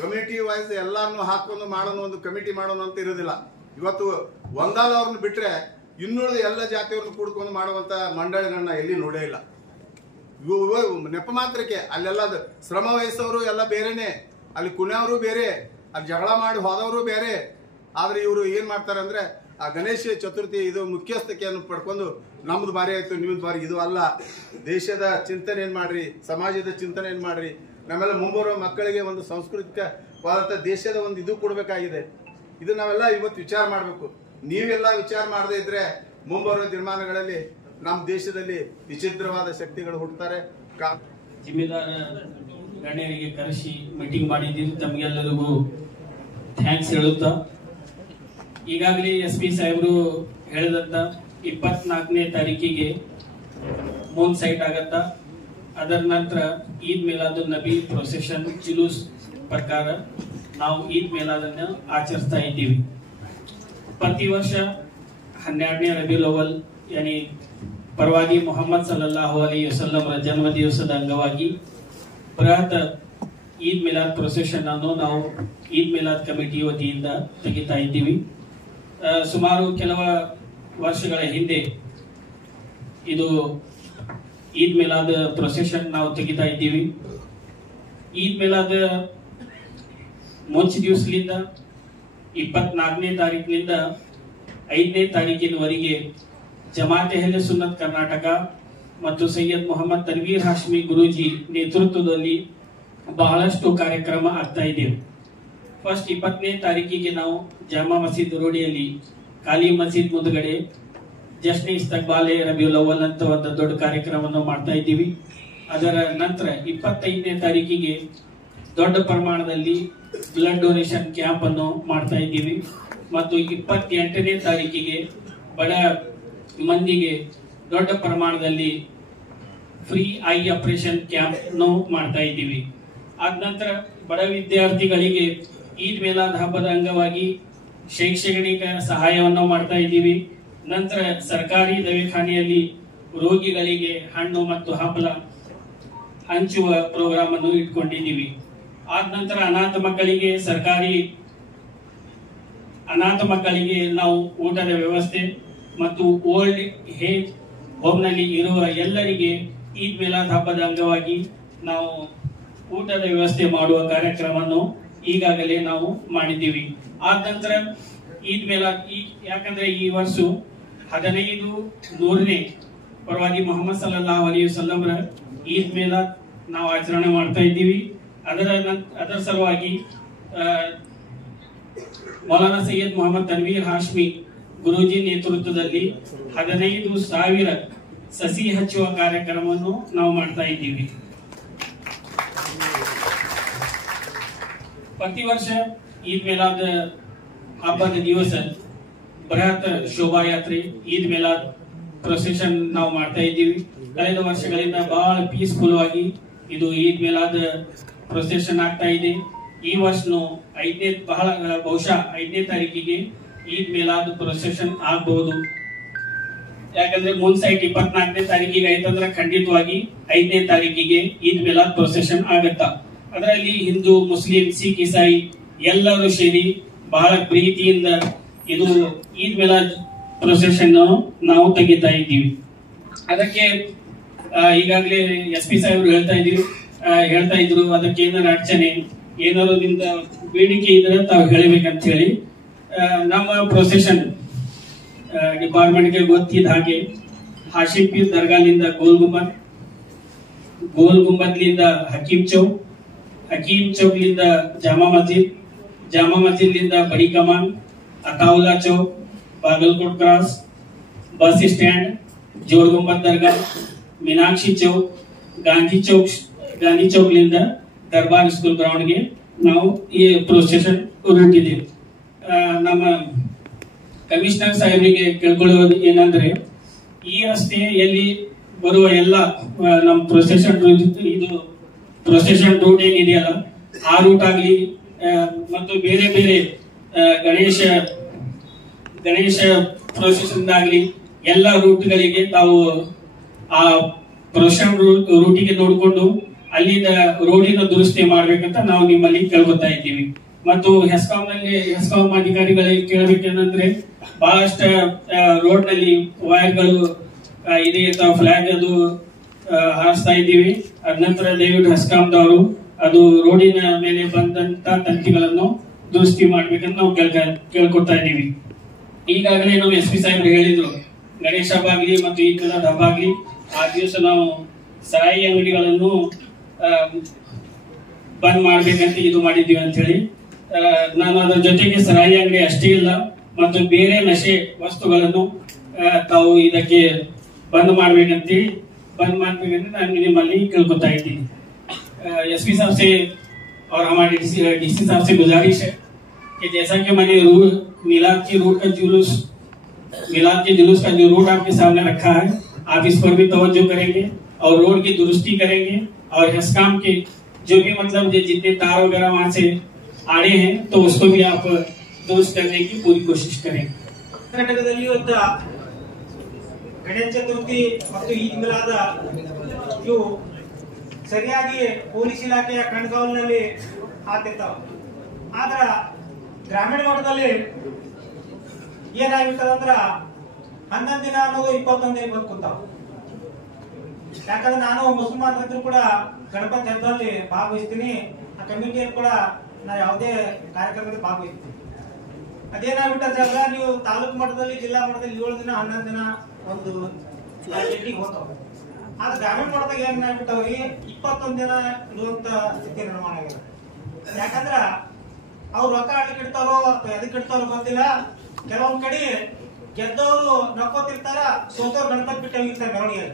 ಕಮಿಟಿ ವೈಸ್ ಎಲ್ಲಾರನ್ನು ಹಾಕೊಂಡು ಮಾಡೋಣ, ಒಂದು ಕಮಿಟಿ ಮಾಡೋಣ ಅಂತ ಇರೋದಿಲ್ಲ. ಇವತ್ತು ವಂದಾಲ್ ಅವ್ರನ್ನ ಬಿಟ್ರೆ ಇನ್ನುಳಿದ ಎಲ್ಲ ಜಾತಿಯವ್ರನ್ನ ಕೂಡ್ಕೊಂಡು ಮಾಡುವಂತ ಮಂಡಳಿಗಳನ್ನ ಎಲ್ಲಿ ನೋಡೇ ಇಲ್ಲ. ನೆಪ ಮಾತ್ರಕ್ಕೆ ಅಲ್ಲೆಲ್ಲ ಶ್ರಮ ವಹಿಸೋರು ಎಲ್ಲ ಬೇರೆನೆ, ಅಲ್ಲಿ ಕುಣಿಯವರು ಬೇರೆ, ಅಲ್ಲಿ ಜಗಳ ಮಾಡಿ ಹೋದವರು ಬೇರೆ. ಆದ್ರೆ ಇವರು ಏನ್ ಮಾಡ್ತಾರೆ ಅಂದ್ರೆ, ಆ ಗಣೇಶ ಚತುರ್ಥಿ ಇದು ಮುಖ್ಯಸ್ಥತೆಯನ್ನು ಪಡ್ಕೊಂಡು ನಮ್ದು ಬಾರಿ ಆಯ್ತು ನಿಮ್ದು ಬಾರಿ, ಇದು ಅಲ್ಲ. ದೇಶದ ಚಿಂತನೆ ಏನ್ ಮಾಡ್ರಿ, ಸಮಾಜದ ಚಿಂತನೆ ಏನ್ ಮಾಡ್ರಿ, ನಮ್ಮೆಲ್ಲ ಮುಂಬರುವ ಮಕ್ಕಳಿಗೆ ಒಂದು ಸಾಂಸ್ಕೃತಿಕವಾದಂತ ದೇಶದ ಒಂದು ಇದು ಕೊಡ್ಬೇಕಾಗಿದೆ. ಇದು ನಾವೆಲ್ಲ ಇವತ್ತು ವಿಚಾರ ಮಾಡ್ಬೇಕು. ನೀವೆಲ್ಲ ವಿಚಾರ ಮಾಡದೇ ಇದ್ರೆ ಮುಂಬರುವ ದಿನಮಾನಗಳಲ್ಲಿ ನಮ್ಮ ದೇಶದಲ್ಲಿ ವಿಚಿತ್ರವಾದ ಶಕ್ತಿಗಳು ಹುಟ್ಟುತ್ತಾರೆ. ಜಿಮ್ಮೆದಾರ ಗಣ್ಯರಿಗೆ ಕರೆಸಿ ಮೀಟಿಂಗ್ ಮಾಡಿದ್ದೀವಿ. ತಮಗೆಲ್ಲರಿಗೂ ಥ್ಯಾಂಕ್ಸ್ ಹೇಳುತ್ತಾ, ಈಗಾಗಲೇ SP ಸಾಹೇಬರು ಹೇಳಿದಂತ 24ನೇ ತಾರೀಕಿಗೆ ಮೂನ್ ಸೈಟ್ ಆಗತ್ತ. ಅದರ ನಂತರ ಈದ್ ಮಿಲಾದ್ ನಬಿ ಪ್ರೊಸೆಷನ್ ಜುಲೂಸ್ ಪ್ರಕಾರ ನಾವು ಈದ್ ಮಿಲಾದನ್ನ ಆಚರಿಸ್ತಾ ಇದ್ದೀವಿ. ಪ್ರತಿ ವರ್ಷ 12ನೇ ರಬಿಯುಲ್ ಅವಲ್ ಯಾನಿ ಪರವಾಗಿ ಮೊಹಮ್ಮದ್ ಸಲ್ಲಲ್ಲಾಹು ಅಲೈಹಿ ವಸಲ್ಲಮರ ಜನ್ಮ ದಿವಸದ ಅಂಗವಾಗಿ ಬೃಹತ್ ಈದ್ ಮಿಲಾದ್ ಪ್ರೊಸೆಷನ್ ಅನ್ನು ನಾವು ಈದ್ ಮಿಲಾದ್ ಕಮಿಟಿ ವತಿಯಿಂದ ತೆಗಿತಾ ಇದ್ದೀವಿ. ಸುಮಾರು ಕೆಲವು ವರ್ಷಗಳ ಹಿಂದೆ ಇದು ಈದ್ ಮಿಲಾದ್ ಪ್ರೊಸೆಷನ್ ನಾವು ತೆಗಿತಾ ಇದ್ದೀವಿ. ಈದ್ ಮಿಲಾದ್ ಮುಂಚೆ ದಿವಸದಿಂದ 24ನೇ ತಾರೀಕಿನಿಂದ 5ನೇ ತಾರೀಕಿನವರೆಗೆ ಜಮಾತೆ ಅಹ್ಲೆ ಸುನ್ನತ್ ಕರ್ನಾಟಕ ಮತ್ತು ಸೈಯದ್ ಮೊಹಮ್ಮದ್ ತನ್ವೀರ್ ಹಾಶ್ಮಿ ಗುರೂಜಿ ನೇತೃತ್ವದಲ್ಲಿ ಬಹಳಷ್ಟು ಕಾರ್ಯಕ್ರಮ ಆಗ್ತಾ ಇದ್ದೇವೆ. ಫಸ್ಟ್ 20ನೇ ತಾರೀಕಿಗೆ ನಾವು ಜಾಮಾ ಮಸೀದ್ ರೋಡಿಯಲ್ಲಿ ಖಾಲಿ ಮಸೀದ್ ಮುಂದ್ಗಡೆ ಜಶ್ನೆ ಇಸ್ತಕ್ಬಾಲೆ ರಬಿಯುಲ್ ಅವ್ವಲ್ ಅಂತ ಒಂದು ದೊಡ್ಡ ಕಾರ್ಯಕ್ರಮವನ್ನು ಮಾಡ್ತಾ ಇದ್ದೀವಿ. ಅದರ ನಂತರ 25ನೇ ತಾರೀಕಿಗೆ ದೊಡ್ಡ ಪ್ರಮಾಣದಲ್ಲಿ ಬ್ಲಡ್ ಡೊನೇಷನ್ ಕ್ಯಾಂಪ್ ಅನ್ನು ಮಾಡ್ತಾ ಇದ್ದೀವಿ ಮತ್ತು 28ನೇ ತಾರೀಕಿಗೆ ಬಡ ಮಂದಿಗೆ ದೊಡ್ಡ ಪ್ರಮಾಣದಲ್ಲಿ ಫ್ರೀ ಐ ಆಪರೇಷನ್ ಕ್ಯಾಂಪ್ ಮಾಡ್ತಾ ಇದ್ದೀವಿ. ಆದ ನಂತರ ಬಡ ವಿದ್ಯಾರ್ಥಿಗಳಿಗೆ ಈದ್ ಮಿಲಾದ್ ಹಬ್ಬದ ಅಂಗವಾಗಿ ಶೈಕ್ಷಣಿಕ ಸಹಾಯವನ್ನು ಮಾಡ್ತಾ ಇದ್ದೀವಿ. ನಂತರ ಸರ್ಕಾರಿ ದವಾಖಾನೆಯಲ್ಲಿ ರೋಗಿಗಳಿಗೆ ಹಣ್ಣು ಮತ್ತು ಹಪ್ಪಳ ಹಂಚುವ ಪ್ರೋಗ್ರಾಮ್ ಅನ್ನು ಇಟ್ಕೊಂಡಿದ್ದೀವಿ. ಆದ ನಂತರ ಅನಾಥ ಮಕ್ಕಳಿಗೆ ನಾವು ಊಟದ ವ್ಯವಸ್ಥೆ ಮತ್ತು ಓಲ್ಡ್ ಏಜ್ ಹೋಮ್ ನಲ್ಲಿ ಇರುವ ಎಲ್ಲರಿಗೆ ಈದ್ ಮಿಲಾದ್ ಹಬ್ಬದ ಅಂಗವಾಗಿ ನಾವು ಊಟದ ವ್ಯವಸ್ಥೆ ಮಾಡುವ ಕಾರ್ಯಕ್ರಮವನ್ನು ಈಗಾಗಲೇ ನಾವು ಮಾಡಿದ್ದೀವಿ. ಆದ ನಂತರ ಈದ್ ಮಿಲಾದ್ ಯಾಕಂದ್ರೆ ಈ ವರ್ಷ 1500ನೇ ಪ್ರವಾದಿ ಮೊಹಮ್ಮದ್ ಸಲ್ಲಲ್ಲಾಹು ಅಲೈಹಿ ವಸಲ್ಲಂರ ಈದ್ ಮಿಲಾದ್ ನಾವು ಆಚರಣೆ ಮಾಡ್ತಾ ಇದ್ದೀವಿ. ಅದರ ಸಲುವಾಗಿ ಮೌಲಾನಾ ಸೈಯದ್ ಮೊಹಮ್ಮದ್ ತನ್ವೀರ್ ಹಾಶ್ಮಿ ಗುರೂಜಿ ನೇತೃತ್ವದಲ್ಲಿ 15,000 ಸಸಿ ಹಚ್ಚುವ ಕಾರ್ಯಕ್ರಮವನ್ನು ನಾವು ಮಾಡ್ತಾ ಇದ್ದೀವಿ. ಪ್ರತಿ ವರ್ಷ ಈದ್ ಮಿಲಾದ್ ಹಬ್ಬದ ದಿವಸ ಬೃಹತ್ ಶೋಭಾಯಾತ್ರೆ ಈದ್ ಮಿಲಾದ್ ಪ್ರೊಸೆಷನ್ ನಾವು ಮಾಡ್ತಾ ಇದ್ದೀವಿ. ಕಳೆದ ವರ್ಷಗಳಿಂದ ಬಹಳ ಪೀಸ್ಫುಲ್ ಆಗಿ ಇದು ಈದ್ ಮಿಲಾದ್ ಪ್ರೊಸೆಷನ್ ಆಗ್ತಾ ಇದೆ. ಈ ವರ್ಷನು ಬಹುಶಃ 5ನೇ ತಾರೀಕಿಗೆ ಈದ್ ಮಿಲಾದ್ ಪ್ರೊಸೆಷನ್ ಆಗಬಹುದು. ಯಾಕಂದ್ರೆ ಸೈಟ್ 24ನೇ ತಾರೀಕಿಗೆ ಆಯ್ತಂದ್ರೆ ಖಂಡಿತವಾಗಿ 5ನೇ ತಾರೀಕಿಗೆ ಈದ್ ಮಿಲಾದ್ ಪ್ರೊಸೆಷನ್ ಆಗತ್ತಾ. ಅದರಲ್ಲಿ ಹಿಂದೂ, ಮುಸ್ಲಿಂ, ಸಿಖ್, ಇಸಾಯಿ ಎಲ್ಲರೂ ಸೇರಿ ಬಹಳ ಪ್ರೀತಿಯಿಂದ ಇದು ಈದ್ ಮಿಲಾದ್ ಪ್ರೊಸೆಷನ್ ನಾವು ತೆಗಿತಾ ಇದ್ದೀವಿ. ಅದಕ್ಕೆ ಈಗಾಗಲೇ SP ಸಾಹೇಬರು ಹೇಳ್ತಾ ಇದ್ರು ಅದಕ್ಕೆ ಏನಾದ್ರು ಅಡಚಣೆ ಏನಾದ್ರು ನಿಮ್ದ ಬೇಡಿಕೆ ಇದ್ರೆ ತಾವು ಹೇಳಬೇಕಂತ ಹೇಳಿ ನಮ್ಮ ಪ್ರೊಸೆಷನ್ ಡಿಪಾರ್ಟ್ಮೆಂಟ್ಗೆ ಗೊತ್ತಿದ್ದ ಹಾಗೆ ಹಾಶಿಮ್ ಪೀರ್ ದರ್ಗಾಲಿಂದ ಗೋಲ್ ಗುಂಬದ್ಲಿಂದ ಹಕೀಮ್ ಚೌಕ್ಲಿಂದ ಜಾಮಾ ಮಸ್ಜಿದ್ಲಿಂದ Badi Kaman, Ataulla Chowk, Bagalkot cross, bus stand, Jor Gumbad Dargah, Meenakshi Chowk, Gandhi ಚೌಕ್ಲಿಂದ ದರ್ಬಾರ್ ಸ್ಕೂಲ್ ಗ್ರೌಂಡ್ಗೆ ನಾವು ಈ ಪ್ರೊಸೆಷನ್ ಹೊರಟಿದ್ದೀವಿ. ನಮ್ಮ ಕಮಿಷನರ್ ಸಾಹೇಬರಿಗೆ ಕೇಳ್ಕೊಳ್ಳೋದು ಏನಂದ್ರೆ ಈ ರಸ್ತೆಯಲ್ಲಿ ಬರುವ ಎಲ್ಲ ನಮ್ಮ ಪ್ರೊಸೆಷನ್ ರೂಟ್ ಏನಿದೆಯಲ್ಲ ಆ ರೂಟ್ ಆಗಲಿ ಮತ್ತು ಬೇರೆ ಬೇರೆ ಗಣೇಶ ಪ್ರೊಸೆಷನ್ ಆಗಲಿ ಎಲ್ಲ ರೂಟ್ಗಳಿಗೆ ತಾವು ಆ ಪ್ರೊಸೆಷನ್ ರೂಟಿಗೆ ನೋಡಿಕೊಂಡು ಅಲ್ಲಿಂದ ರೋಡಿನ ದುರಸ್ತಿ ಮಾಡ್ಬೇಕಂತ ನಾವು ನಿಮ್ಮಲ್ಲಿ ಕೇಳ್ಕೊತಾ ಇದ್ದೀವಿ. ಮತ್ತು ಹೆಸ್ಕಾಂ ಅಧಿಕಾರಿಗಳಿಗೆ ಕೇಳಬೇಕೇನಂದ್ರೆ ಬಹಳಷ್ಟು ರೋಡ್ ನಲ್ಲಿ ವೈರ್ಗಳು ಇದೆ ಫ್ಲಾಗ್ ಅದು ಹಾರಿಸ್ತಾ ಇದ್ದೀವಿ. ಅದ ನಂತರ ದಯವಿಟ್ಟು ಹೆಸ್ಕಾಂದವರು ಅದು ರೋಡಿನ ಮೇಲೆ ಬಂದಂತ ತಂತಿಗಳನ್ನು ದುರಸ್ತಿ ಮಾಡ್ಬೇಕಂತ ನಾವು ಕೇಳ್ಕೊತಾ ಇದ್ದೀವಿ. ಈಗಾಗಲೇ ನಾವು SP ಸಾಹೇಬ್ರು ಹೇಳಿದ್ರು ಗಣೇಶ ಹಬ್ಬ ಆಗ್ಲಿ ಮತ್ತು ಈದ್ ಮಿಲಾದ್ ಹಬ್ಬ ಆಗ್ಲಿ ಆ ದಿವಸ ನಾವು ಸರಾಯಿ ಅಂಗಡಿಗಳನ್ನು ಬಂದ್ ಮಾಡ್ಬೇಕಂತ ಇದು ಮಾಡಿದ್ದೀವಿ ಅಂತ ಹೇಳಿ ನಾನು ಅದರ ಜೊತೆಗೆ ಸರಾಯಿ ಅಂಗಡಿ ಅಷ್ಟೇ ಇಲ್ಲ ಮತ್ತು ಬೇರೆ ನಶೆ ವಸ್ತುಗಳನ್ನು ತಾವು ಇದಕ್ಕೆ ಬಂದ್ ಮಾಡ್ಬೇಕಂತ ನಾನು ನಿಮ್ಮಲ್ಲಿ ಕೇಳ್ಕೊತಾ इದ್ದೀನಿ। एसपी साहब से और हमारे डीसी साहब से गुजारिश है कि जैसा कि मैंने मिलाद के जुलूस का जो रूट आपके सामने रखा है आप इस पर भी तवज्जो करेंगे और रोड की दुरुस्ती करेंगे और हेस्काम के जो भी मतलब जितने तार वगैरह वहां से आ रहे हैं तो उसको भी आप दुरुस्त करने की पूरी कोशिश करें। कर्नाटकದಲ್ಲಿ ಇವತ್ತು ಗಣೇಶ ಚತುರ್ಥಿ ಮತ್ತು ಈದ್ ಮಿಲಾದ್ ಇವು ಸರಿಯಾಗಿ ಪೊಲೀಸ್ ಇಲಾಖೆಯ ಕಣ್ಗಾವಲಿನಲ್ಲಿ ಆಗ್ತಿರ್ತಾವ. ಆದ್ರ ಗ್ರಾಮೀಣ ಮಟ್ಟದಲ್ಲಿ ಏನಾಗಿರ್ತದಂದ್ರ 11 ದಿನ ಅನ್ನೋದು 21 ದಿನ ಬಂದು ಕೂತಾವ. ಯಾಕಂದ್ರೆ ನಾನು ಮುಸಲ್ಮಾನರಿದ್ರು ಕೂಡ ಗಣಪತಿ ಹಬ್ಬದಲ್ಲಿ ಭಾಗವಹಿಸ್ತೀನಿ. ಆ ಕಮಿಟಿಯಲ್ಲಿ ಕೂಡ ನಾ ಯಾವುದೇ ಕಾರ್ಯಕ್ರಮದಲ್ಲಿ ಭಾಗವಹಿಸ್ತೀನಿ. ಅದೇನಾಗ್ಬಿಟ್ಟಂದ್ರೆ ನೀವು ತಾಲೂಕು ಮಟ್ಟದಲ್ಲಿ ಜಿಲ್ಲಾ ಮಟ್ಟದಲ್ಲಿ 7 ದಿನ 11 ದಿನ ಒಂದು ಮೀಟಿಂಗ್ ಹೋಗ್ತಾವ. ಆದ್ರೆ ಗ್ರಾಮೀಣ ಮಟ್ಟದಾಗ ಏನಾಗ್ಬಿಟ್ಟವ್ರಿ 21 ದಿನ ಇರುವಂತ ಸ್ಥಿತಿ ನಿರ್ಮಾಣ ಆಗಿದೆ. ಯಾಕಂದ್ರ ಅವ್ರು ರೊಕ್ಕ ಆಡ್ಲಿಕ್ಕೆ ಇಡ್ತಾರೋ ಅಥವಾ ಎದಕ್ಕೆ ಇಡ್ತಾರೋ ಗೊತ್ತಿಲ್ಲ. ಕೆಲವೊಂದ್ ಕಡೆ ಗೆದ್ದವರು ನಕ್ಕೋತಿರ್ತಾರ, ಸೋತವ್ರು ಗಣಪತಿ ಬಿಟ್ಟು ಹೋಗಿರ್ತಾರೆ ಮೆರವಣಿಗೆ.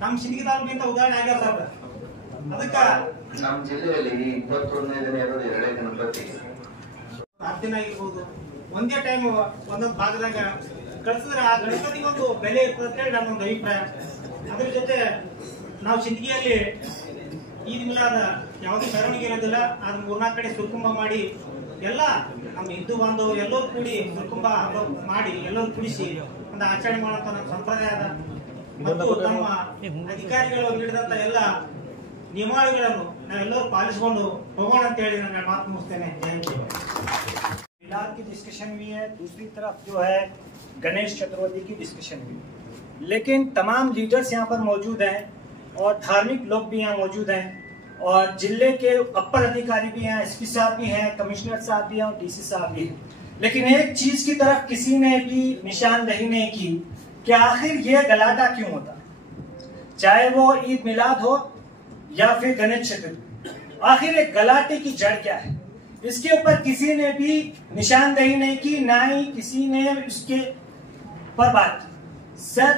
ನಮ್ ಸಿಂದಗಿ ತಾಲೂಕಿಂತ ಉದಾಹರಣೆ ಆಗ್ಯಾವ ಸರ್. ಅದಕ್ಕ ನಮ್ಮ ಜಿಲ್ಲೆಯಲ್ಲಿ 21ನೇ ದಿನ ಇರೋದು 2 ಗಣಪತಿ. 10 ದಿನ ಆಗಿರ್ಬೋದು, ಒಂದೇ ಟೈಮ್ ಒಂದೊಂದು ಭಾಗದಾಗ ಕಳ್ಸಿದ್ರೆ ಆ ಗಣಪತಿಗೆ ಒಂದು ಬೆಲೆ ಇರ್ತದೆ ಅಂತ ಹೇಳಿ ನನ್ನೊಂದು ಅಭಿಪ್ರಾಯ. ಅದ್ರ ಜೊತೆ ನಾವು ಸಿಂದಗಿಯಲ್ಲಿ ಈದ್ ಮಿಲಾದ್ ಯಾವುದೇ ಮೆರವಣಿಗೆ ಇರೋದಿಲ್ಲ. ಅದ್ 3-4 ಕಡೆ ಸುರ್ಕುಂಭ ಮಾಡಿ ಎಲ್ಲ ನಮ್ಮ ಹಿಂದೂ ಬಾಂಧವರು ಎಲ್ಲರೂ ಕೂಡಿ ಸುರ್ಕುಂಭ ಹಬ್ಬ ಮಾಡಿ ಎಲ್ಲರೂ ಕೂಡಿಸಿ ಒಂದು ಆಚರಣೆ ಮಾಡುವಂತ ನಮ್ಮ ಸಂಪ್ರದಾಯ ಅದ. ಮತ್ತು ನಮ್ಮ ಅಧಿಕಾರಿಗಳು ನೀಡಿದಂತ ಎಲ್ಲ ನಿಯಮಾವಳಿಗಳನ್ನು ನಾವೆಲ್ಲರೂ ಪಾಲಿಸಿಕೊಂಡು ಹೋಗೋಣ ಅಂತ ಹೇಳಿ ನಾನು ಮಾತು ಮುಗಿಸ್ತೇನೆ. मिलाद की डिस्कशन भी है, दूसरी तरफ जो है गणेश चतुर्थी की डिस्कशन भी. लेकिन तमाम लीडर्स यहाँ पर मौजूद हैं और धार्मिक लोग भी यहाँ मौजूद हैं और जिले के अपर अधिकारी भी हैं, एसपी साहब भी हैं, कमिश्नर साहब भी हैं और डीसी साहब भी हैं. लेकिन एक चीज की तरफ किसी ने भी निशानदही नहीं की कि आखिर ये गलाटा क्यों होता, चाहे वो ईद मिलाद हो या फिर गणेश चतुर्थी. आखिर एक गलाटे की जड़ क्या है, इसके ऊपर किसी ने भी निशानदही नहीं की, ना ही किसी ने इसके पर बात की. सर,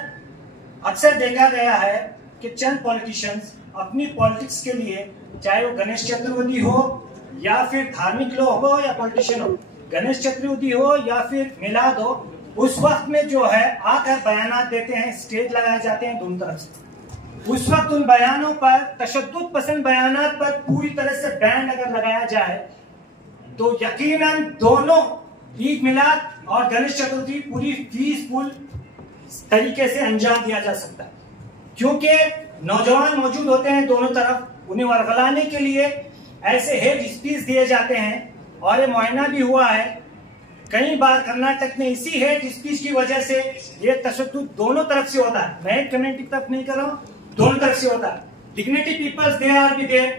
अक्सर देखा गया है कि चंद पॉलिटिशियंस अपनी पॉलिटिक्स के लिए, चाहे वो गणेश चतुर्थी हो या फिर धार्मिक लोग हो या पॉलिटिशियन हो, गणेश चतुर्थी हो या फिर मिलाद हो, उस वक्त में जो है आकर बयानात देते हैं, स्टेज लगाए जाते हैं दोनों तरफ से. उस वक्त उन बयानों पर, तशद्दुद पसंद बयानात पर पूरी तरह से बैन अगर लगाया जाए तो यकीनन दोनों ईद मिलाद और गणेश चतुर्थी पूरी पीसफुल तरीके से अंजाम दिया जा सकता है. क्योंकि नौजवान मौजूद होते हैं दोनों तरफ, उन्हें वरगलाने के लिए ऐसे हेट स्पीच दिए जाते हैं और ये मुआयना भी हुआ है कई बार कर्नाटक में. इसी हेट स्पीच की वजह से ये तशद्दुद दोनों तरफ से होता है. मैं एक कम्युनिटी की तरफ नहीं कर रहा हूँ, दोनों तरफ से होता है. Dignity peoples they are be there,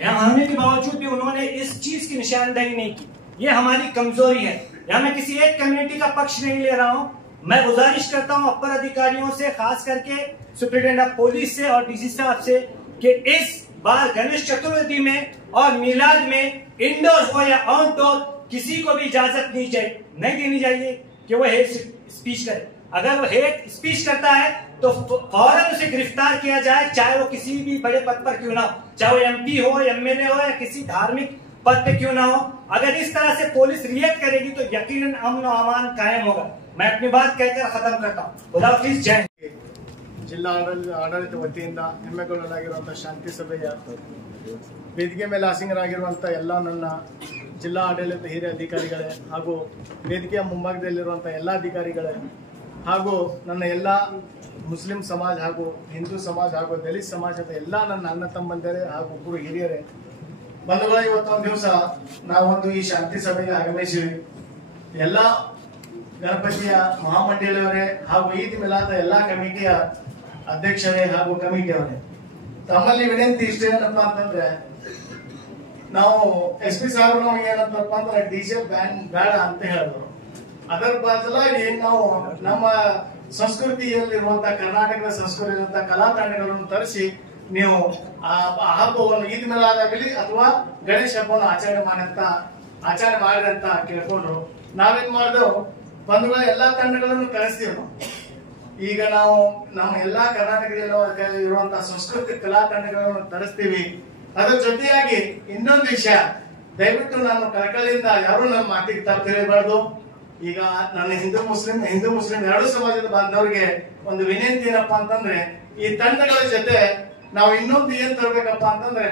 यहाँ आने के बावजूद भी उन्होंने इस चीज की निशानदही नहीं की. ये हमारी कमजोरी है. यहाँ मैं किसी एक कम्युनिटी का पक्ष नहीं ले रहा हूँ. मैं गुजारिश करता हूँ अपर अधिकारियों से, खास करके सुप्रिंटेंडेंट ऑफ पुलिस से और डीसी साहब से, कि इस बार गणेश चतुर्थी में और मिलाद में इंडोर हो या आउटडोर किसी को भी इजाजत नहीं देनी चाहिए कि वो हेट स्पीच करे. अगर वो हेट स्पीच करता है तो फौरन उसे गिरफ्तार किया जाए, चाहे वो किसी भी बड़े पद पर क्यों ना हो, चाहे वो एमपी हो, एमएलए हो या किसी धार्मिक पद पे क्यों ना हो. अगर इस तरह से पुलिस रिएक्ट करेगी तो यकीनन अमन और अमान कायम होगा. मैं अपनी बात कहकर खत्म करता हूँ. खुदा हाफिज, जय हिंद. ಜಿಲ್ಲಾ ಆಡಳಿತ ವತಿಯಿಂದ ಹೆಮ್ಮೆಗೊಳ್ಳಲಾಗಿರುವಂತಹ ಶಾಂತಿ ಸಭೆಯ ವೇದಿಕೆ ಮೇಲೆ ಆಸೀನರಾಗಿರುವಂತಹ ಎಲ್ಲ ನನ್ನ ಜಿಲ್ಲಾ ಆಡಳಿತ ಹಿರಿಯ ಅಧಿಕಾರಿಗಳೇ ಹಾಗೂ ವೇದಿಕೆಯ ಮುಂಭಾಗದಲ್ಲಿರುವಂತಹ ಎಲ್ಲ ಅಧಿಕಾರಿಗಳೇ ಹಾಗೂ ನನ್ನ ಎಲ್ಲ ಮುಸ್ಲಿಂ ಸಮಾಜ ಹಾಗೂ ಹಿಂದೂ ಸಮಾಜ ಹಾಗೂ ದಲಿತ ಸಮಾಜದ ಎಲ್ಲ ನನ್ನ ಅಣ್ಣ ತಮ್ಮಂದಿರೇ ಹಾಗೂ ಗುರು ಹಿರಿಯರೇ, ಬಂಧುಗಳ ಇವತ್ತೊಂದು ದಿವಸ ನಾವೊಂದು ಈ ಶಾಂತಿ ಸಭೆಗೆ ಆಗಮಿಸಿವಿ. ಎಲ್ಲ ಗಣಪತಿಯ ಮಹಾಮಂಡಳಿಯವರೇ ಹಾಗೂ ಈದ್ ಮಿಲಾದ ಎಲ್ಲಾ ಕಮಿಟಿಯ ಅಧ್ಯಕ್ಷರೇ ಹಾಗೂ ಕಮಿಟಿಯವರೇ, ತಮ್ಮಲ್ಲಿ ವಿನಂತಿ ಇಷ್ಟ ಏನಪ್ಪಾ ಅಂತಂದ್ರೆ, ನಾವು ಎಸ್.ಪಿ. ಸಾಹೇಬ್ ನಮಗೆ ಏನಂತಪ್ಪ ಅಂದ್ರೆ ಡಿಜೆ ಬ್ಯಾನ್ ಬೇಡ ಅಂತ ಹೇಳಿದ್ರು. ಅದರ ಬದಲಾಗಿ ನಾವು ನಮ್ಮ ಸಂಸ್ಕೃತಿಯಲ್ಲಿರುವಂತಹ ಕರ್ನಾಟಕದ ಸಂಸ್ಕೃತಿಯಂತಹ ಕಲಾ ತಂಡಗಳನ್ನು ತರಿಸಿ ನೀವು ಆ ಹಬ್ಬವನ್ನು ಈದ್ ಮಿಲಾದ್ ಆಗಲಿ ಅಥವಾ ಗಣೇಶ ಹಬ್ಬವನ್ನು ಆಚರಣೆ ಮಾಡಿ ಅಂತ ಕೇಳ್ಕೊಂಡ್ರು. ನಾವೇನ್ ಮಾಡಿದೆವು, ಬಂಧುಗಳ ಎಲ್ಲಾ ತಂಡಗಳನ್ನು ಕರೆಸ್ತೀವಿ ನಾವು. ಈಗ ನಾವು ನಮ್ಮ ಎಲ್ಲಾ ಕರ್ನಾಟಕದಲ್ಲಿ ಇರುವಂತಹ ಸಂಸ್ಕೃತಿ ಕಲಾ ತಂಡಗಳನ್ನು ತರಿಸ್ತೀವಿ. ಅದ್ರ ಜೊತೆಯಾಗಿ ಇನ್ನೊಂದು ವಿಷಯ, ದಯವಿಟ್ಟು ನಾನು ಕಳಕಳಿಯಿಂದ ಯಾರು ನಮ್ಮ ಮಾತಿಗೆ ತಪ್ಪು ತಿಳಿಬಾರ್ದು. ಈಗ ನನ್ನ ಹಿಂದೂ ಮುಸ್ಲಿಂ ಎರಡು ಸಮಾಜದ ಬಾಂಧವರಿಗೆ ಒಂದು ವಿನಂತಿ ಏನಪ್ಪಾ ಅಂತಂದ್ರೆ, ಈ ತಂಡಗಳ ಜೊತೆ ನಾವು ಇನ್ನೊಂದು ಏನ್ ತರಬೇಕಪ್ಪ ಅಂತಂದ್ರೆ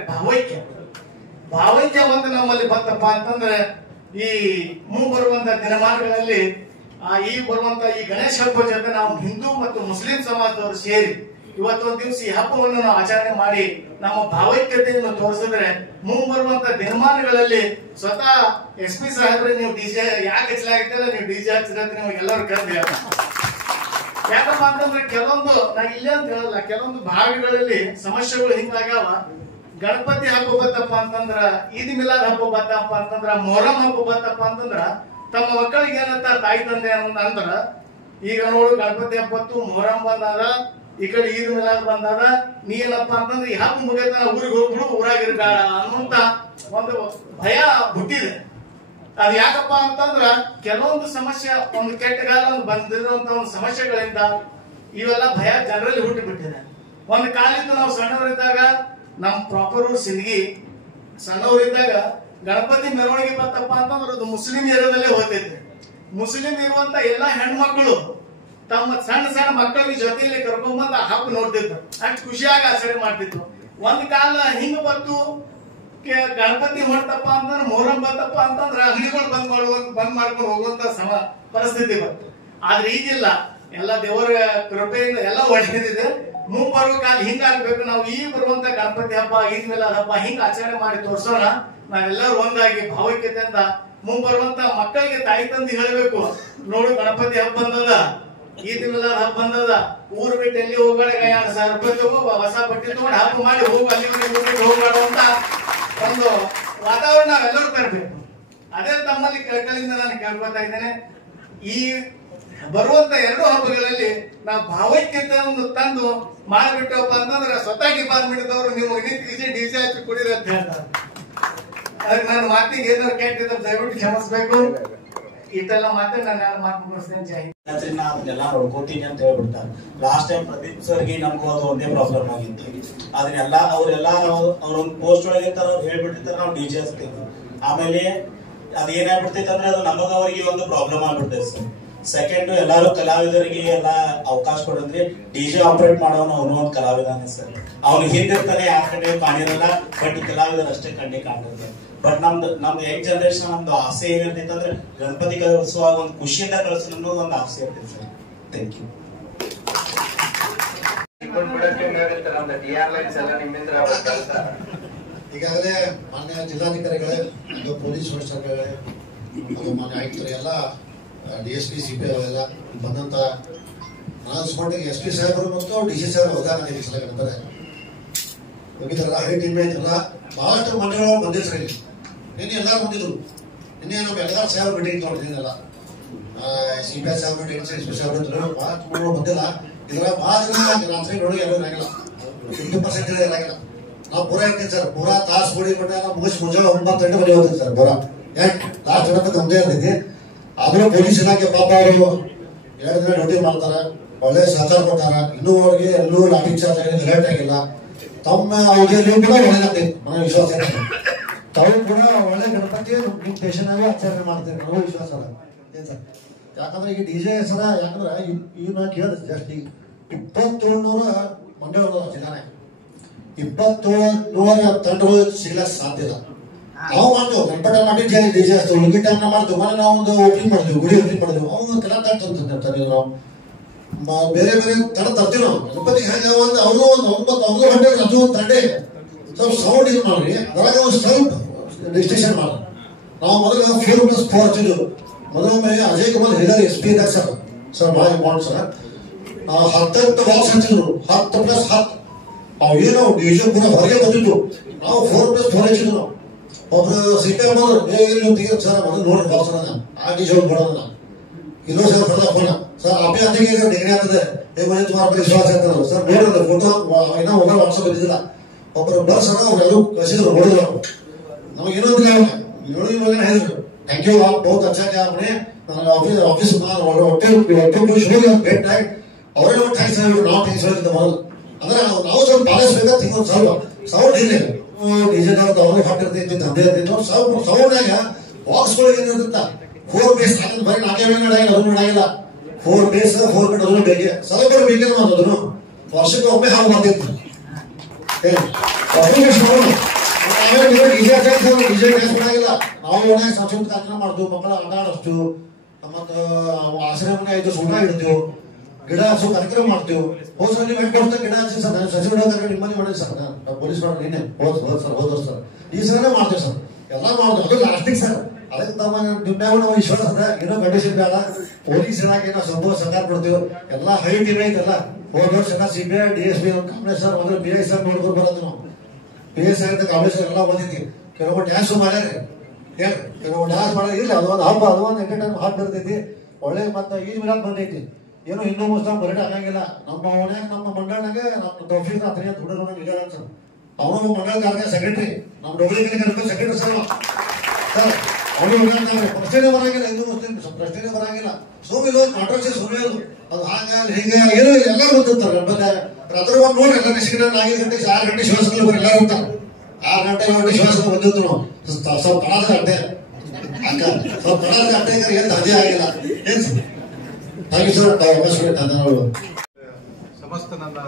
ಭಾವೈಕ್ಯ ಒಂದು ನಮ್ಮಲ್ಲಿ ಬಂತಪ್ಪ ಅಂತಂದ್ರೆ, ಈ ಮುಂಬರುವಂತ ದಿನಮಾನಗಳಲ್ಲಿ ಈ ಬರುವಂತ ಈ ಗಣೇಶ ಹಬ್ಬದ ಜೊತೆ ನಾವು ಹಿಂದೂ ಮತ್ತು ಮುಸ್ಲಿಂ ಸಮಾಜದವರು ಸೇರಿ ಇವತ್ತೊಂದು ದಿವಸ ಈ ಹಬ್ಬವನ್ನು ನಾವು ಆಚರಣೆ ಮಾಡಿ ನಮ್ಮ ಭಾವೈಕ್ಯತೆಯನ್ನು ತೋರಿಸಿದ್ರೆ ಮುಂಬರುವಂತ ದಿನಮಾನಗಳಲ್ಲಿ ಸ್ವತಃ SP ಸಾಹೇಬ್ರೆ ನೀವು ಡಿಜೆ ಯಾಕೆ ಹಚ್ಚಲಾಗಿತ್ತಲ್ಲ, ನೀವು ಡಿಜೆ ಹಚ್ಚಿದ್ರೆ ನೀವು ಎಲ್ಲರೂ ಕರೆದು ಯಾಕಪ್ಪ ಅಂತಂದ್ರೆ ಕೆಲವೊಂದು ನಾ ಇಲ್ಲೇ ಅಂತ ಹೇಳಲ್ಲ, ಕೆಲವೊಂದು ಭಾಗಗಳಲ್ಲಿ ಸಮಸ್ಯೆಗಳು ಹಿಂಗಾಗ್ಯಾವ. ಗಣಪತಿ ಹಬ್ಬ ಬತ್ತಪ್ಪ ಅಂತಂದ್ರ, ಈದ್ ಮಿಲಾದ್ ಹಬ್ಬ ಬತ್ತಪ್ಪ ಅಂತಂದ್ರ, ಮೊಹರಂ ಹಬ್ಬ ಬತ್ತಪ್ಪ ಅಂತಂದ್ರ ತಮ್ಮ ಮಕ್ಕಳಿಗೆ ಏನಂತ ತಾಯಿ ತಂದೆ ಅಂದ್ರ, ಈಗ ನೋಡು ಗಣಪತಿ ಹಬ್ಬತ್ತು ಮೊಹರಂ ಬಂದಾದ, ಈ ಕಡೆ ಈದ್ ಮಿಲಾದ್ ಬಂದಾದ, ನೀ ಏನಪ್ಪಾ ಅಂತಂದ್ರೆ ಈ ಹಬ್ಬ ಮುಗಿತಾನ ಊರಿಗೆ ಹೋಗ್ಬಿಡು, ಊರಾಗಿರ್ಬೇಡ ಅನ್ನುವಂತ ಒಂದು ಭಯ ಹುಟ್ಟಿದೆ. ಅದ್ ಯಾಕಪ್ಪ ಅಂತಂದ್ರ ಕೆಲವೊಂದು ಸಮಸ್ಯೆ, ಒಂದು ಕೆಟ್ಟ ಕಾಲ ಬಂದಿರುವಂತ ಒಂದು ಸಮಸ್ಯೆಗಳಿಂದ ಇವೆಲ್ಲ ಭಯ ಜನರಲ್ಲಿ ಹುಟ್ಟಿ ಬಿಟ್ಟಿದೆ. ಒಂದು ಕಾಲಿದ್ದು ನಾವು ಸಣ್ಣವರಿದ್ದಾಗ ನಮ್ ಪ್ರಾಪರ್ ಊರ್ ಸಿಂದಗಿ, ಸಣ್ಣವರಿದ್ದಾಗ ಗಣಪತಿ ಮೆರವಣಿಗೆ ಬರ್ತಪ್ಪ ಅಂತಂದ್ರೆ ಅದು ಮುಸ್ಲಿಂ ಏರಿಯಾದಲ್ಲೇ ಹೋಗ್ತೈತೆ. ಮುಸ್ಲಿಂ ಇರುವಂತ ಎಲ್ಲಾ ಹೆಣ್ಮಕ್ಳು ತಮ್ಮ ಸಣ್ಣ ಸಣ್ಣ ಮಕ್ಕಳಿಗೆ ಜೊತೆಯಲ್ಲಿ ಕರ್ಕೊಂಡ್ಬಂದ ಹಬ್ಬ ನೋಡ್ತಿದ್ರು, ಅಷ್ಟು ಖುಷಿಯಾಗಿ ಆಚರಣೆ ಮಾಡ್ತಿದ್ರು. ಒಂದ್ ಕಾಲ ಹಿಂಗ ಬಂತು, ಗಣಪತಿ ಹೊರತಪ್ಪ ಅಂತಂದ್ರೆ ಮೊಹರಂ ಬಂತಪ್ಪ ಅಂತಂದ್ರೆ ಅಂಗಡಿಗಳು ಬಂದ್ ಮಾಡ್ಕೊಂಡು ಹೋಗುವಂತ ಪರಿಸ್ಥಿತಿ ಬಂತು. ಆದ್ರೆ ಈಗಿಲ್ಲ, ಎಲ್ಲ ದೇವರ ಕೃಪೆಯಿಂದ ಎಲ್ಲ ಒಳ್ಳೆದಿದೆ. ಮುಂಬರುವ ಕಾಲ ಹಿಂಗಾಗ್ಬೇಕು. ನಾವು ಈಗ ಬರುವಂತ ಗಣಪತಿ ಹಬ್ಬ, ಈದ್ ಮಿಲಾದ್ ಹಬ್ಬ ಹಿಂಗ ಆಚರಣೆ ಮಾಡಿ ತೋರ್ಸೋಣ. ನಾವೆಲ್ಲರೂ ಒಂದಾಗಿ ಭಾವೈಕ್ಯತೆಯಿಂದ ಮುಂಬರುವಂತ ಮಕ್ಕಳಿಗೆ ತಾಯಿ ತಂದು ಹೇಳಬೇಕು, ನೋಡು ಗಣಪತಿ ಹಬ್ಬ ಬಂದದ, ಈದ್ ಮಿಲಾದ್ ಹಬ್ಬ ಬಂದದ, ಊರ್ ಬಿಟ್ಟು ಎಲ್ಲಿ ಹೋಗೋಣ, 2,000 ರೂಪಾಯಿ ತಗೋ, ಹೊಸ ಬಟ್ಟೆ ತಗೊಂಡು ಹಬ್ಬ ಮಾಡಿ ಹೋಗಿ ಅಲ್ಲಿ ಹೋಗ್ಬಾಡುವಂತ ಒಂದು ವಾತಾವರಣ ನಾವೆಲ್ಲರೂ ತರಬೇಕು. ಅದೇ ತಮ್ಮಲ್ಲಿ ಕಳಕಳಿಯಿಂದ ನಾನು ಕೇಳ್ಕೊತಾ ಇದ್ದೇನೆ. ಈ ಬರುವಂತ 2 ಹಬ್ಬಗಳಲ್ಲಿ ನಾವು ಭಾವೈಕ್ಯತೆಯನ್ನು ತಂದು ಮಾಡಿಬಿಟ್ಟವಪ್ಪ ಅಂತಂದ್ರೆ ಸ್ವತಃ ಡಿಪಾರ್ಟ್ಮೆಂಟ್ ನೀವು ನಿಂತಿಸಿ ಡಿಜೆ ಹಚ್ಚಿ ಕುಡಿರಿ ಅಂತ ಹೇಳ್ತಾರೆ. ಅದಕ್ಕೆ ನನ್ನ ಮಾತಿಗೆ ಏನಾದ್ರು ಕೆಟ್ಟಿದ್ರೆ ದಯವಿಟ್ಟು ಕ್ಷಮಿಸ್ಬೇಕು. ಇಷ್ಟೆಲ್ಲ ಮಾತು ನಾನು ಮಾತು ಮುಗಿಸ್ತೇನೆ. ಜೈ ಹಿಂದ್. ಅದನ್ನೆಲ್ಲ ನೋಡ್ಕೋತೀನಿ ಅಂತ ಹೇಳ್ಬಿಡ್ತಾರೆ. ಲಾಸ್ಟ್ ಟೈಮ್ ಪ್ರದೀಪ್ ಸರ್ಗೆ ನಮ್ಗೂ ಅದು ಒಂದೇ ಪ್ರಾಬ್ಲಮ್ ಆಗಿತ್ತು. ಅದನ್ನೆಲ್ಲ ಅವ್ರೊಂದು ಪೋಸ್ಟ್ ಒಳಗೆ ಅವ್ರು ಹೇಳ್ಬಿಟ್ಟಿರ್ತಾರೆ, ನಾವು ಡಿಜೆ ಹಚ್ತೀವಿ. ಆಮೇಲೆ ಅದೇನಾಗ್ಬಿಡ್ತೈತೆ ಅಂದ್ರೆ ಅದು ನಮಗ ಅವರಿಗೆ ಒಂದು ಪ್ರಾಬ್ಲಮ್ ಆಗ್ಬಿಡ್ತೈತೆ ಸರ್. ಸೆಕೆಂಡ್, ಎಲ್ಲಾರು ಕಲಾವಿದರಿಗೆ ಎಲ್ಲ ಅವಕಾಶ ಕೊಡಿದ್ರೆ ಡಿಜೆ ಆಪರೇಟ್ ಮಾಡೋನು ಅವನು ಒಂದು ಕಲಾವಿದಾನೆ ಸರ್. ಅವ್ನು ಹಿಂದಿರ್ತಾನೆ, ಯಾರ ಕಡೆ ಕಾಣಿರಲ್ಲ, ಬಟ್ ಕಲಾವಿದರು ಅಷ್ಟೇ ಕಣ್ಣಿ ಕಾಣಿರುತ್ತೆ. ಬಟ್ ನಮ್ದು ಯಂಗ್ ಜನರೇಷನ್ ನಮ್ದು ಆಸೆ ಏನಿರ್ತೈತೆ ಅಂದ್ರೆ ಗಣಪತಿ ಕಳಿಸುವಾಗ ಒಂದು ಖುಷಿಯಿಂದ ಕಳಿಸೋದು ಅನ್ನೋದು ಒಂದು ಆಸೆ ಇರ್ತೈತೆ ಸರ್. Thank you. ಈಗಾಗಲೇ ಮಾನ್ಯ ಜಿಲ್ಲಾಧಿಕಾರಿಗಳೇ, ಪೊಲೀಸ್ ವರಿಷ್ಠರುಗಳೇ, ಮಾನ್ಯ ಆಯುಕ್ತರು ಎಲ್ಲ DSP CP ಅವೆಲ್ಲ ಬಂದಂತ ಅನೌನ್ಸ್ಮೆಂಟ್ಗೆ SP ಸಾಹೇಬರು ಮತ್ತು DC ಸಾಹೇಬರು ಹೋದಾಗ ಹೇಳ್ತಾರೆ ಹೋಗಿದ್ದಾರಲ್ಲ, ಹೈ ಟೀಮ್ ಐತಲ್ಲ, ಬಹಳಷ್ಟು ಮಂದಿಗಳು ಬಂದಿರ್ತಾರೆ. ನಿನ್ನೆ ಎಲ್ಲರೂ ಬಂದಿದ್ರು. ನಿನ್ನೆ ನಮ್ಮ ಎಲ್ಲಾರು ಸಾಹೇಬ್ ಮೀಟಿಂಗ್ ನೋಡಿದ್ದೀನಲ್ಲ, CP ಸಾಹೇಬ್ ಮೀಟಿಂಗ್, SP ಸಾಹೇಬ್ ಭಾಳ ಬಂದಿಲ್ಲ. ಇದರ ಭಾಳ ಜನ ರಾತ್ರಿ ನೋಡಿ ಎಲ್ಲರೂ ಇರಾಗಿಲ್ಲ, 50% ಇರಾಗಿಲ್ಲ. ನಾವು ಪೂರಾ ಇರ್ತೀವಿ ಸರ್, ಪೂರಾ ತಾಸು ಹೊಡಿ ಬಿಟ್ಟ ಮುಗಿಸಿ ಮುಂಜಾನೆ 9 ಗಂಟೆ ಬರೀ ಹೋಗ್ತೀವಿ ಸರ್. ಪೂರಾ ಲಾಸ್ಟ್ ಗಣಪತಿ ನಮ್ದೇ ಇರ್ತೈತಿ. ಆದ್ರೂ ಪೊಲೀಸ್ ಇಲಾಖೆ ಪಾಪ ಅವರು 2 ದಿನ ಡ್ಯೂಟಿ ಮಾಡ್ತಾರ, ಒಳ್ಳೆ ಸಹಕಾರ ಕೊಟ್ಟಾರ. ಇನ್ನೂ ಅವ್ರಿಗೆ ಎಲ್ಲೂ ಲಾಠಿ ಚಾರ್ಜ್ ಆಗಿದೆ, ಲೇಟ್ ಆಗಿಲ್ಲ. ತಮ್ಮ ಅವ್ರಿಗೆ ಕೂಡ ಒಳ್ಳೇದಾಗ್ತೈತಿ, ನನಗೆ ವಿಶ್ವಾಸ ಇದೆ. ತಾವು ಕೂಡ ಒಳ್ಳೆ ಗಣಪತಿ ನಿಮ್ಮ ಪೇಷನ್ ಆಗಿ ಆಚರಣೆ ಮಾಡ್ತೀವಿ, ನನಗೂ ವಿಶ್ವಾಸ ಅದ. ಏನ್ ಸರ್, ಯಾಕಂದ್ರೆ ಈಗ ಡಿಜೆ ಸರ, ಯಾಕಂದ್ರೆ ಈಗ ನಾ ಕೇಳಿದೆ ಜಸ್ಟ್ ಈಗ 2700 ಮಂಡ್ಯ ಜಿಲ್ಲಾನೆ 2700 ತಂಡಗಳು ಸಿಗ್ಲಕ್ ಸಾಧ್ಯ ಇಲ್ಲ. ನಾವು ಮಾಡ್ತೇವೆ ಗಣಪತಿ ಮಾಡಿ ಡಿಜೆ ಹಚ್ತೇವೆ, ಉಳಿದ ಟೈಮ್ನ ಮಾಡ್ತೇವೆ. ಮನೆ ನಾವು ಒಂದು ಓಪನಿಂಗ್ ಮಾಡಿದ್ವಿ, ಗುಡಿ ಓಪನಿಂಗ್ ಮಾಡಿದ್ವಿ. ಅವ್ನು ಕೆಲ ತಂತಾರೆ ನಾವು ಬೇರೆ ಬೇರೆ ತಡ ತರ್ತೀವಿ. ನಾವು ಗಣಪತಿ ಹೆಂಗ ಅವರು ಒಂದು 9 ಗಂಟೆ ಅದು ಒಂದು ತಂಡೆ ಸ್ವಲ್ಪ ಸೌಂಡ್ ಇದು ಮಾಡ್ರಿ, ಅದ್ರಾಗ ಒಂದು ಸ್ವಲ್ಪ ಡಿಸ್ಟಿಂಕ್ಷನ್ ಮಾಡ್ರಿ. ನಾವು ಮೊದಲು 4+4 ಹಚ್ಚಿದ್ವಿ. ಮೊದಲೊಮ್ಮೆ ಅಜಯ್ ಕುಮಾರ್ ಹೇಳಿದಾರೆ SP ಇದ್ದಾಗ ಸರ್ ಭಾಳ ಇಂಪಾರ್ಟೆಂಟ್ ಸರ್, 10 ಬಾಕ್ಸ್ ಹಚ್ಚಿದ್ರು, 10+10. ಅವು ಏನೋ ಡಿಜೆ ಪೂರ ಹೊರಗೆ ಬಂದಿದ್ದು, ನಾವು 4+4 ಹಚ್ಚಿದ್ರು. ನಾವು ಒಬ್ರು ಸಿಟ್ಟೆ ಮಾಡೋರು, ತೆಗಿದ್ರು ಸರ್ ಮೊದಲು ನೋಡಿ ಬಾಕ್ಸ್ ಆ ಡಿಜೆ ನೋಡೋಣ. ಇನ್ನೂ ಸರ್ ಫೋನ ಸರ್ ಅಪ್ಪಿ ಅಂತಿಗೆ ಡಿಗ್ರಿ ಆಗ್ತದೆ, ಮನೆ ಸುಮಾರು ವಿಶ್ವಾಸ ಆಗ್ತದೆ ಸರ್. ನೋಡಿದ್ರೆ ಫೋಟೋ ಏನೋ ಮೊಬೈಲ್ ವಾಟ್ಸಪ್ ಇದ್ದಿಲ್ಲ, ಒಬ್ಬರು ಬರ್ಸಣ ಅವರೆಲ್ಲೂ ಕಳಿಸಿದ್ರು, ನೋಡಿದ್ರು. ನಮಗೆ ಏನೋ ಹೇಳಿದ್ರು, ಥ್ಯಾಂಕ್ ಯು आप बहुत अच्छा किया आपने, ऑफिस होटल भेट नाइट ಅವರೆಲ್ಲ ಥ್ಯಾಂಕ್ಸ್ ಹೇಳಿದ್ರು, ನಾವು ಥ್ಯಾಂಕ್ಸ್ ಹೇಳಿದ್ದೆ ಮೊದಲು. ಅಂದ್ರೆ ನಾವು ಸ್ವಲ್ಪ ಪಾಲಿಸ್ಬೇಕಾದ ತಿಂಗಳು ಸ್ವಲ್ಪ ಸೌಂಡ್ ಇರಲಿಲ್ಲ. ಡಿಜಿಟಲ್ ಅವ್ರಿಗೆ ಹಾಕಿರ್ತೈತಿ, ದಂಧೆ ಇರ್ತೈತಿ. ಸೌಂಡ್ನಾಗ ಬಾಕ್ಸ್ಗಳಿಗೆ ಏನಿರುತ್ತ 4 ಬೇಸ್ ಹಾಕಿದ್ ಬರೀ 4 ಆಗಿಲ್ಲ, ಅದನ್ನು ಆಗಿಲ್ಲ. 4 ಬೇಸ್ 4 ಬಿಟ್ಟು ಅದನ್ನು ಬೇಕೆ ಸ್ವಲ್ಪ ಬೇಕೇ ಮಾಡೋದನ್ನು ವರ್ಷಕ್ಕೆ ಒಮ್ಮೆ ಹಾಗೆ ಮಾಡ್ತಿತ್ತು. ಡಿಜೆ ಡ್ಯಾನ್ಸ್ ಮಾಡಾಗಿಲ್ಲ. ನಾವು ಮನ್ಯಾಗ ಸಾಂಸ್ಕೃತಿಕ ಕಾರ್ಯಕ್ರಮ ಮಾಡ್ತೀವಿ, ಮಕ್ಕಳ ಆಟ ಆಡಿಸ್ತೀವಿ, ಮತ್ತು ಆಶ್ರಯ ಮನೆ 5 ಸೂಟ ಇಡ್ತೀವಿ. ಗಿಡ ಹಚ್ಚೋ ಕಾರ್ಯಕ್ರಮ ಮಾಡ್ತೀವಿ. ಹೋದ್ ಸಲ ವೆಂಕಟೇಶ್ವರ ಗಿಡ ಹಚ್ಚಿ ಸರ್ ಸಸಿ ಬಿಡೋ ನಿಮ್ಮಲ್ಲಿ ಮಾಡಿದ್ವಿ ಸರ್. ನಾವು ಪೊಲೀಸ್ ಮಾಡಿ ನಿನ್ನೆ ಹೋದ ಸರ್ ಈ ಸಲನೇ ಮಾಡ್ತೇವೆ ಸರ್. ಎಲ್ಲ ಮಾಡ್ತೀವಿ. ಅದು ಲಾಸ್ಟಿಗೆ ಸರ್. ಅದಕ್ಕೆ ತಮ್ಮ ದುಡ್ಡಾಗ ನಾವು ವಿಶ್ವಾಸ ಅದ. ಏನೋ ಕಂಡೀಷನ್ ಬೇಡ. ಪೊಲೀಸ್ ಇಲಾಖೆ ನಾವು ಸಂಪೂರ್ಣ ಸರ್ಕಾರ ಕೊಡ್ತೀವಿ. ಎಲ್ಲ ಹೈ ಟೀಮ್ ಐತಲ್ಲ. ಹೋದ ವರ್ಷ CBI DSP ಕಾಂಗ್ರೆಸ್ ಸರ್ ಮೊದಲು PI ಸರ್ ನೋಡ್ಕೊಂಡು ಬರೋದು ನಾವು. PI ಸರ್ ಕಾಂಗ್ರೆಸ್ ಎಲ್ಲ ಬಂದಿದ್ವಿ. ಕೆಲವೊಂದು ಡ್ಯಾನ್ಸ್ ಮಾಡ್ಯಾರ ಹೇಳ್ರಿ. ಕೆಲವೊಂದು ಡ್ಯಾನ್ಸ್ ಮಾಡ್ಯಾರ. ಇಲ್ಲ ಅದೊಂದು ಹಬ್ಬ, ಅದೊಂದು ಎಂಟರ್ಟೈನ್ ಹಾಟ್ ಬರ್ತೈತಿ. ಒಳ್ಳೆ ಮತ್ತೆ ಈದ್ ಮಿಲಾದ್ ಬಂದೈತಿ. ಏನು ಹಿಂದೂ ಮುಸ್ಲಿಂ ಬರೀ ಆಗಂಗಿಲ್ಲ. ನಮ್ಮ ಓಣ್ಯಾಗ ನಮ್ಮ ಮಂಡಳನಾಗ ನಮ್ಮ ತೌಫೀಕ್ ರಾತ್ರಿ ಅಂತ ಹುಡುಗ ನಿಜ ಸರ್. ಅವನು ಮಂಡಳ ಕಾರ್ಯ ಸೆಕ್ರೆಟರಿ. ನಮ್ಮ ಡೊಗಲಿ ಸೆಕ್ರೆಟರಿ ಸರ್ ಸರ್. ಅವನು ಪ್ರಶ್ನೆ ಬರಂಗಿಲ್ಲ. ಹಿಂದೂ ಮುಸ್ಲಿಂ ಪ್ರಶ್ನೆ ಬರಂಗಿಲ್ಲ. ಸುಳ್ಳು ಕಾಂಟ್ರವರ್ಸಿ ಸುಳ್ಳು ಅದು ಹಾಗಾಗಿ ಹೀಗೆ ಏನು ಎಲ್ಲ ಗೊತ್ತಿರ್ತಾರೆ. ಮತ್ತೆ ರಾತ್ರಿ ಒಂದು ನೋಡಿ ಎಲ್ಲ ನಿಶ್ಚಿತ 5 ಗಂಟೆ 6 ಗಂಟೆ ಶ್ವಾಸಗಳು ಬರೀ ಎಲ್ಲರೂ ಇರ್ತಾರೆ. 6 ಗಂಟೆ 7 ಗಂಟೆ ಶ್ವಾಸ ಬಂದಿತ್ತು ನಾವು. ಸ್ವಲ್ಪ ತಳದ ಗಂಟೆ ಹಂಗ ಸ್ವಲ್ಪ ತಳದ ಗಂಟೆ ಏನು ಅದೇ ಆಗಿಲ್ಲ. ಏನ್ ಸಮಸ್ತ ನನ್ನ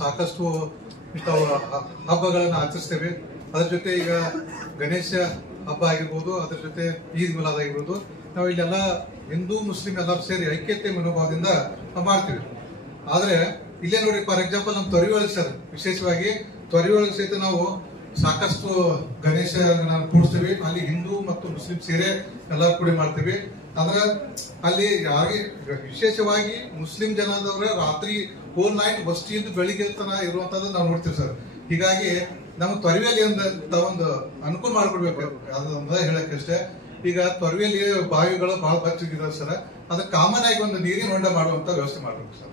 ಸಾಕಷ್ಟು ಇಂಥವು ಹಬ್ಬಗಳನ್ನು ಆಚರಿಸ್ತೇವೆ. ಅದ್ರ ಜೊತೆ ಈಗ ಗಣೇಶ ಹಬ್ಬ ಆಗಿರ್ಬೋದು, ಅದ್ರ ಜೊತೆ ಈದ್ ಮಿಲಾದ್ ಆಗಿರ್ಬೋದು, ನಾವು ಇಲ್ಲೆಲ್ಲ ಹಿಂದೂ ಮುಸ್ಲಿಂ ಎಲ್ಲರೂ ಸೇರಿ ಐಕ್ಯತೆ ಮನೋಭಾವದಿಂದ ನಾವು ಮಾಡ್ತೀವಿ. ಆದ್ರೆ ಇಲ್ಲೇ ನೋಡಿ, ಫಾರ್ ಎಕ್ಸಾಂಪಲ್ ನಮ್ಮ ತೊರಿಯೊಳಗೆ ಸರ್, ವಿಶೇಷವಾಗಿ ತೊರಿಯೊಳಗೆ ಸಹಿತ ನಾವು ಸಾಕಷ್ಟು ಗಣೇಶ ಕೂಡಿಸ್ತೀವಿ. ಅಲ್ಲಿ ಹಿಂದೂ ಮತ್ತು ಮುಸ್ಲಿಂ ಸೇರಿ ಎಲ್ಲರೂ ಕೂಡಿ ಮಾಡ್ತೀವಿ. ಅಂದ್ರೆ ಅಲ್ಲಿ ಯಾರಿಗೆ ವಿಶೇಷವಾಗಿ ಮುಸ್ಲಿಂ ಜನಾದವರ ರಾತ್ರಿ ಹೋಲ್ ನೈಟ್ ಬಸ್ಟಿಯಿಂದ ಬೆಳಿಗ್ಗೆ ತನ ಇರುವಂತದ್ದು ನಾವು ನೋಡ್ತೀವಿ ಸರ್. ಹೀಗಾಗಿ ನಮ್ಮ ತೊರವೆಯಲ್ಲಿ ಒಂದು ಅನುಕೂಲ ಮಾಡ್ಕೊಡ್ಬೇಕು. ಅದನ್ನ ಹೇಳಕ್ಕಷ್ಟೇ. ಈಗ ತೊರವೆಯಲ್ಲಿ ಬಾವಿಗಳು ಬಹಳ ಬಚ್ಚಿದ್ದಾವೆ ಸರ್. ಅದಕ್ಕೆ ಕಾಮನ್ ಆಗಿ ಒಂದು ನೀರಿನ ಹೊಂಡ ಮಾಡುವಂತ ವ್ಯವಸ್ಥೆ ಮಾಡ್ಬೇಕು ಸರ್.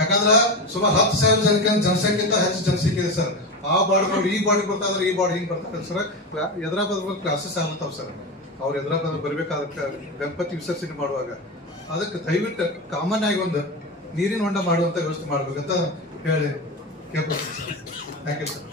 ಯಾಕಂದ್ರೆ ಸುಮಾರು 10,000 ಜನಸಂಖ್ಯೆಗಿಂತ ಹೆಚ್ಚು ಜನಸಂಖ್ಯೆ ಇದೆ ಸರ್. ಆ ಬಾಡಿ ನೋಡಿ ಈ ಬಾಡಿ ಬರ್ತಾ ಇದ್ರೆ ಈ ಬಾಡಿ ಹಿಂಗ್ ಬರ್ತಾರೆ ಸರ್. ಎದುರಾಬಾದ್ ಕ್ಲಾಸಸ್ ಆಗ್ಲತ್ತಾವ ಸರ್. ಅವ್ರು ಎದುರಾಬಾದ್ ಬರ್ಬೇಕಾದ ಗಣಪತಿ ವಿಸರ್ಜನೆ ಮಾಡುವಾಗ ಅದಕ್ಕೆ ದಯವಿಟ್ಟು ಕಾಮನ್ ಆಗಿ ಒಂದು ನೀರಿನ ಹೊಂಡ ಮಾಡುವಂತ ವ್ಯವಸ್ಥೆ ಮಾಡ್ಬೇಕಂತ ಹೇಳಿ ಕೇಳ್ಕೊಳ್ತೀನಿ ಸರ್. Thank you sir.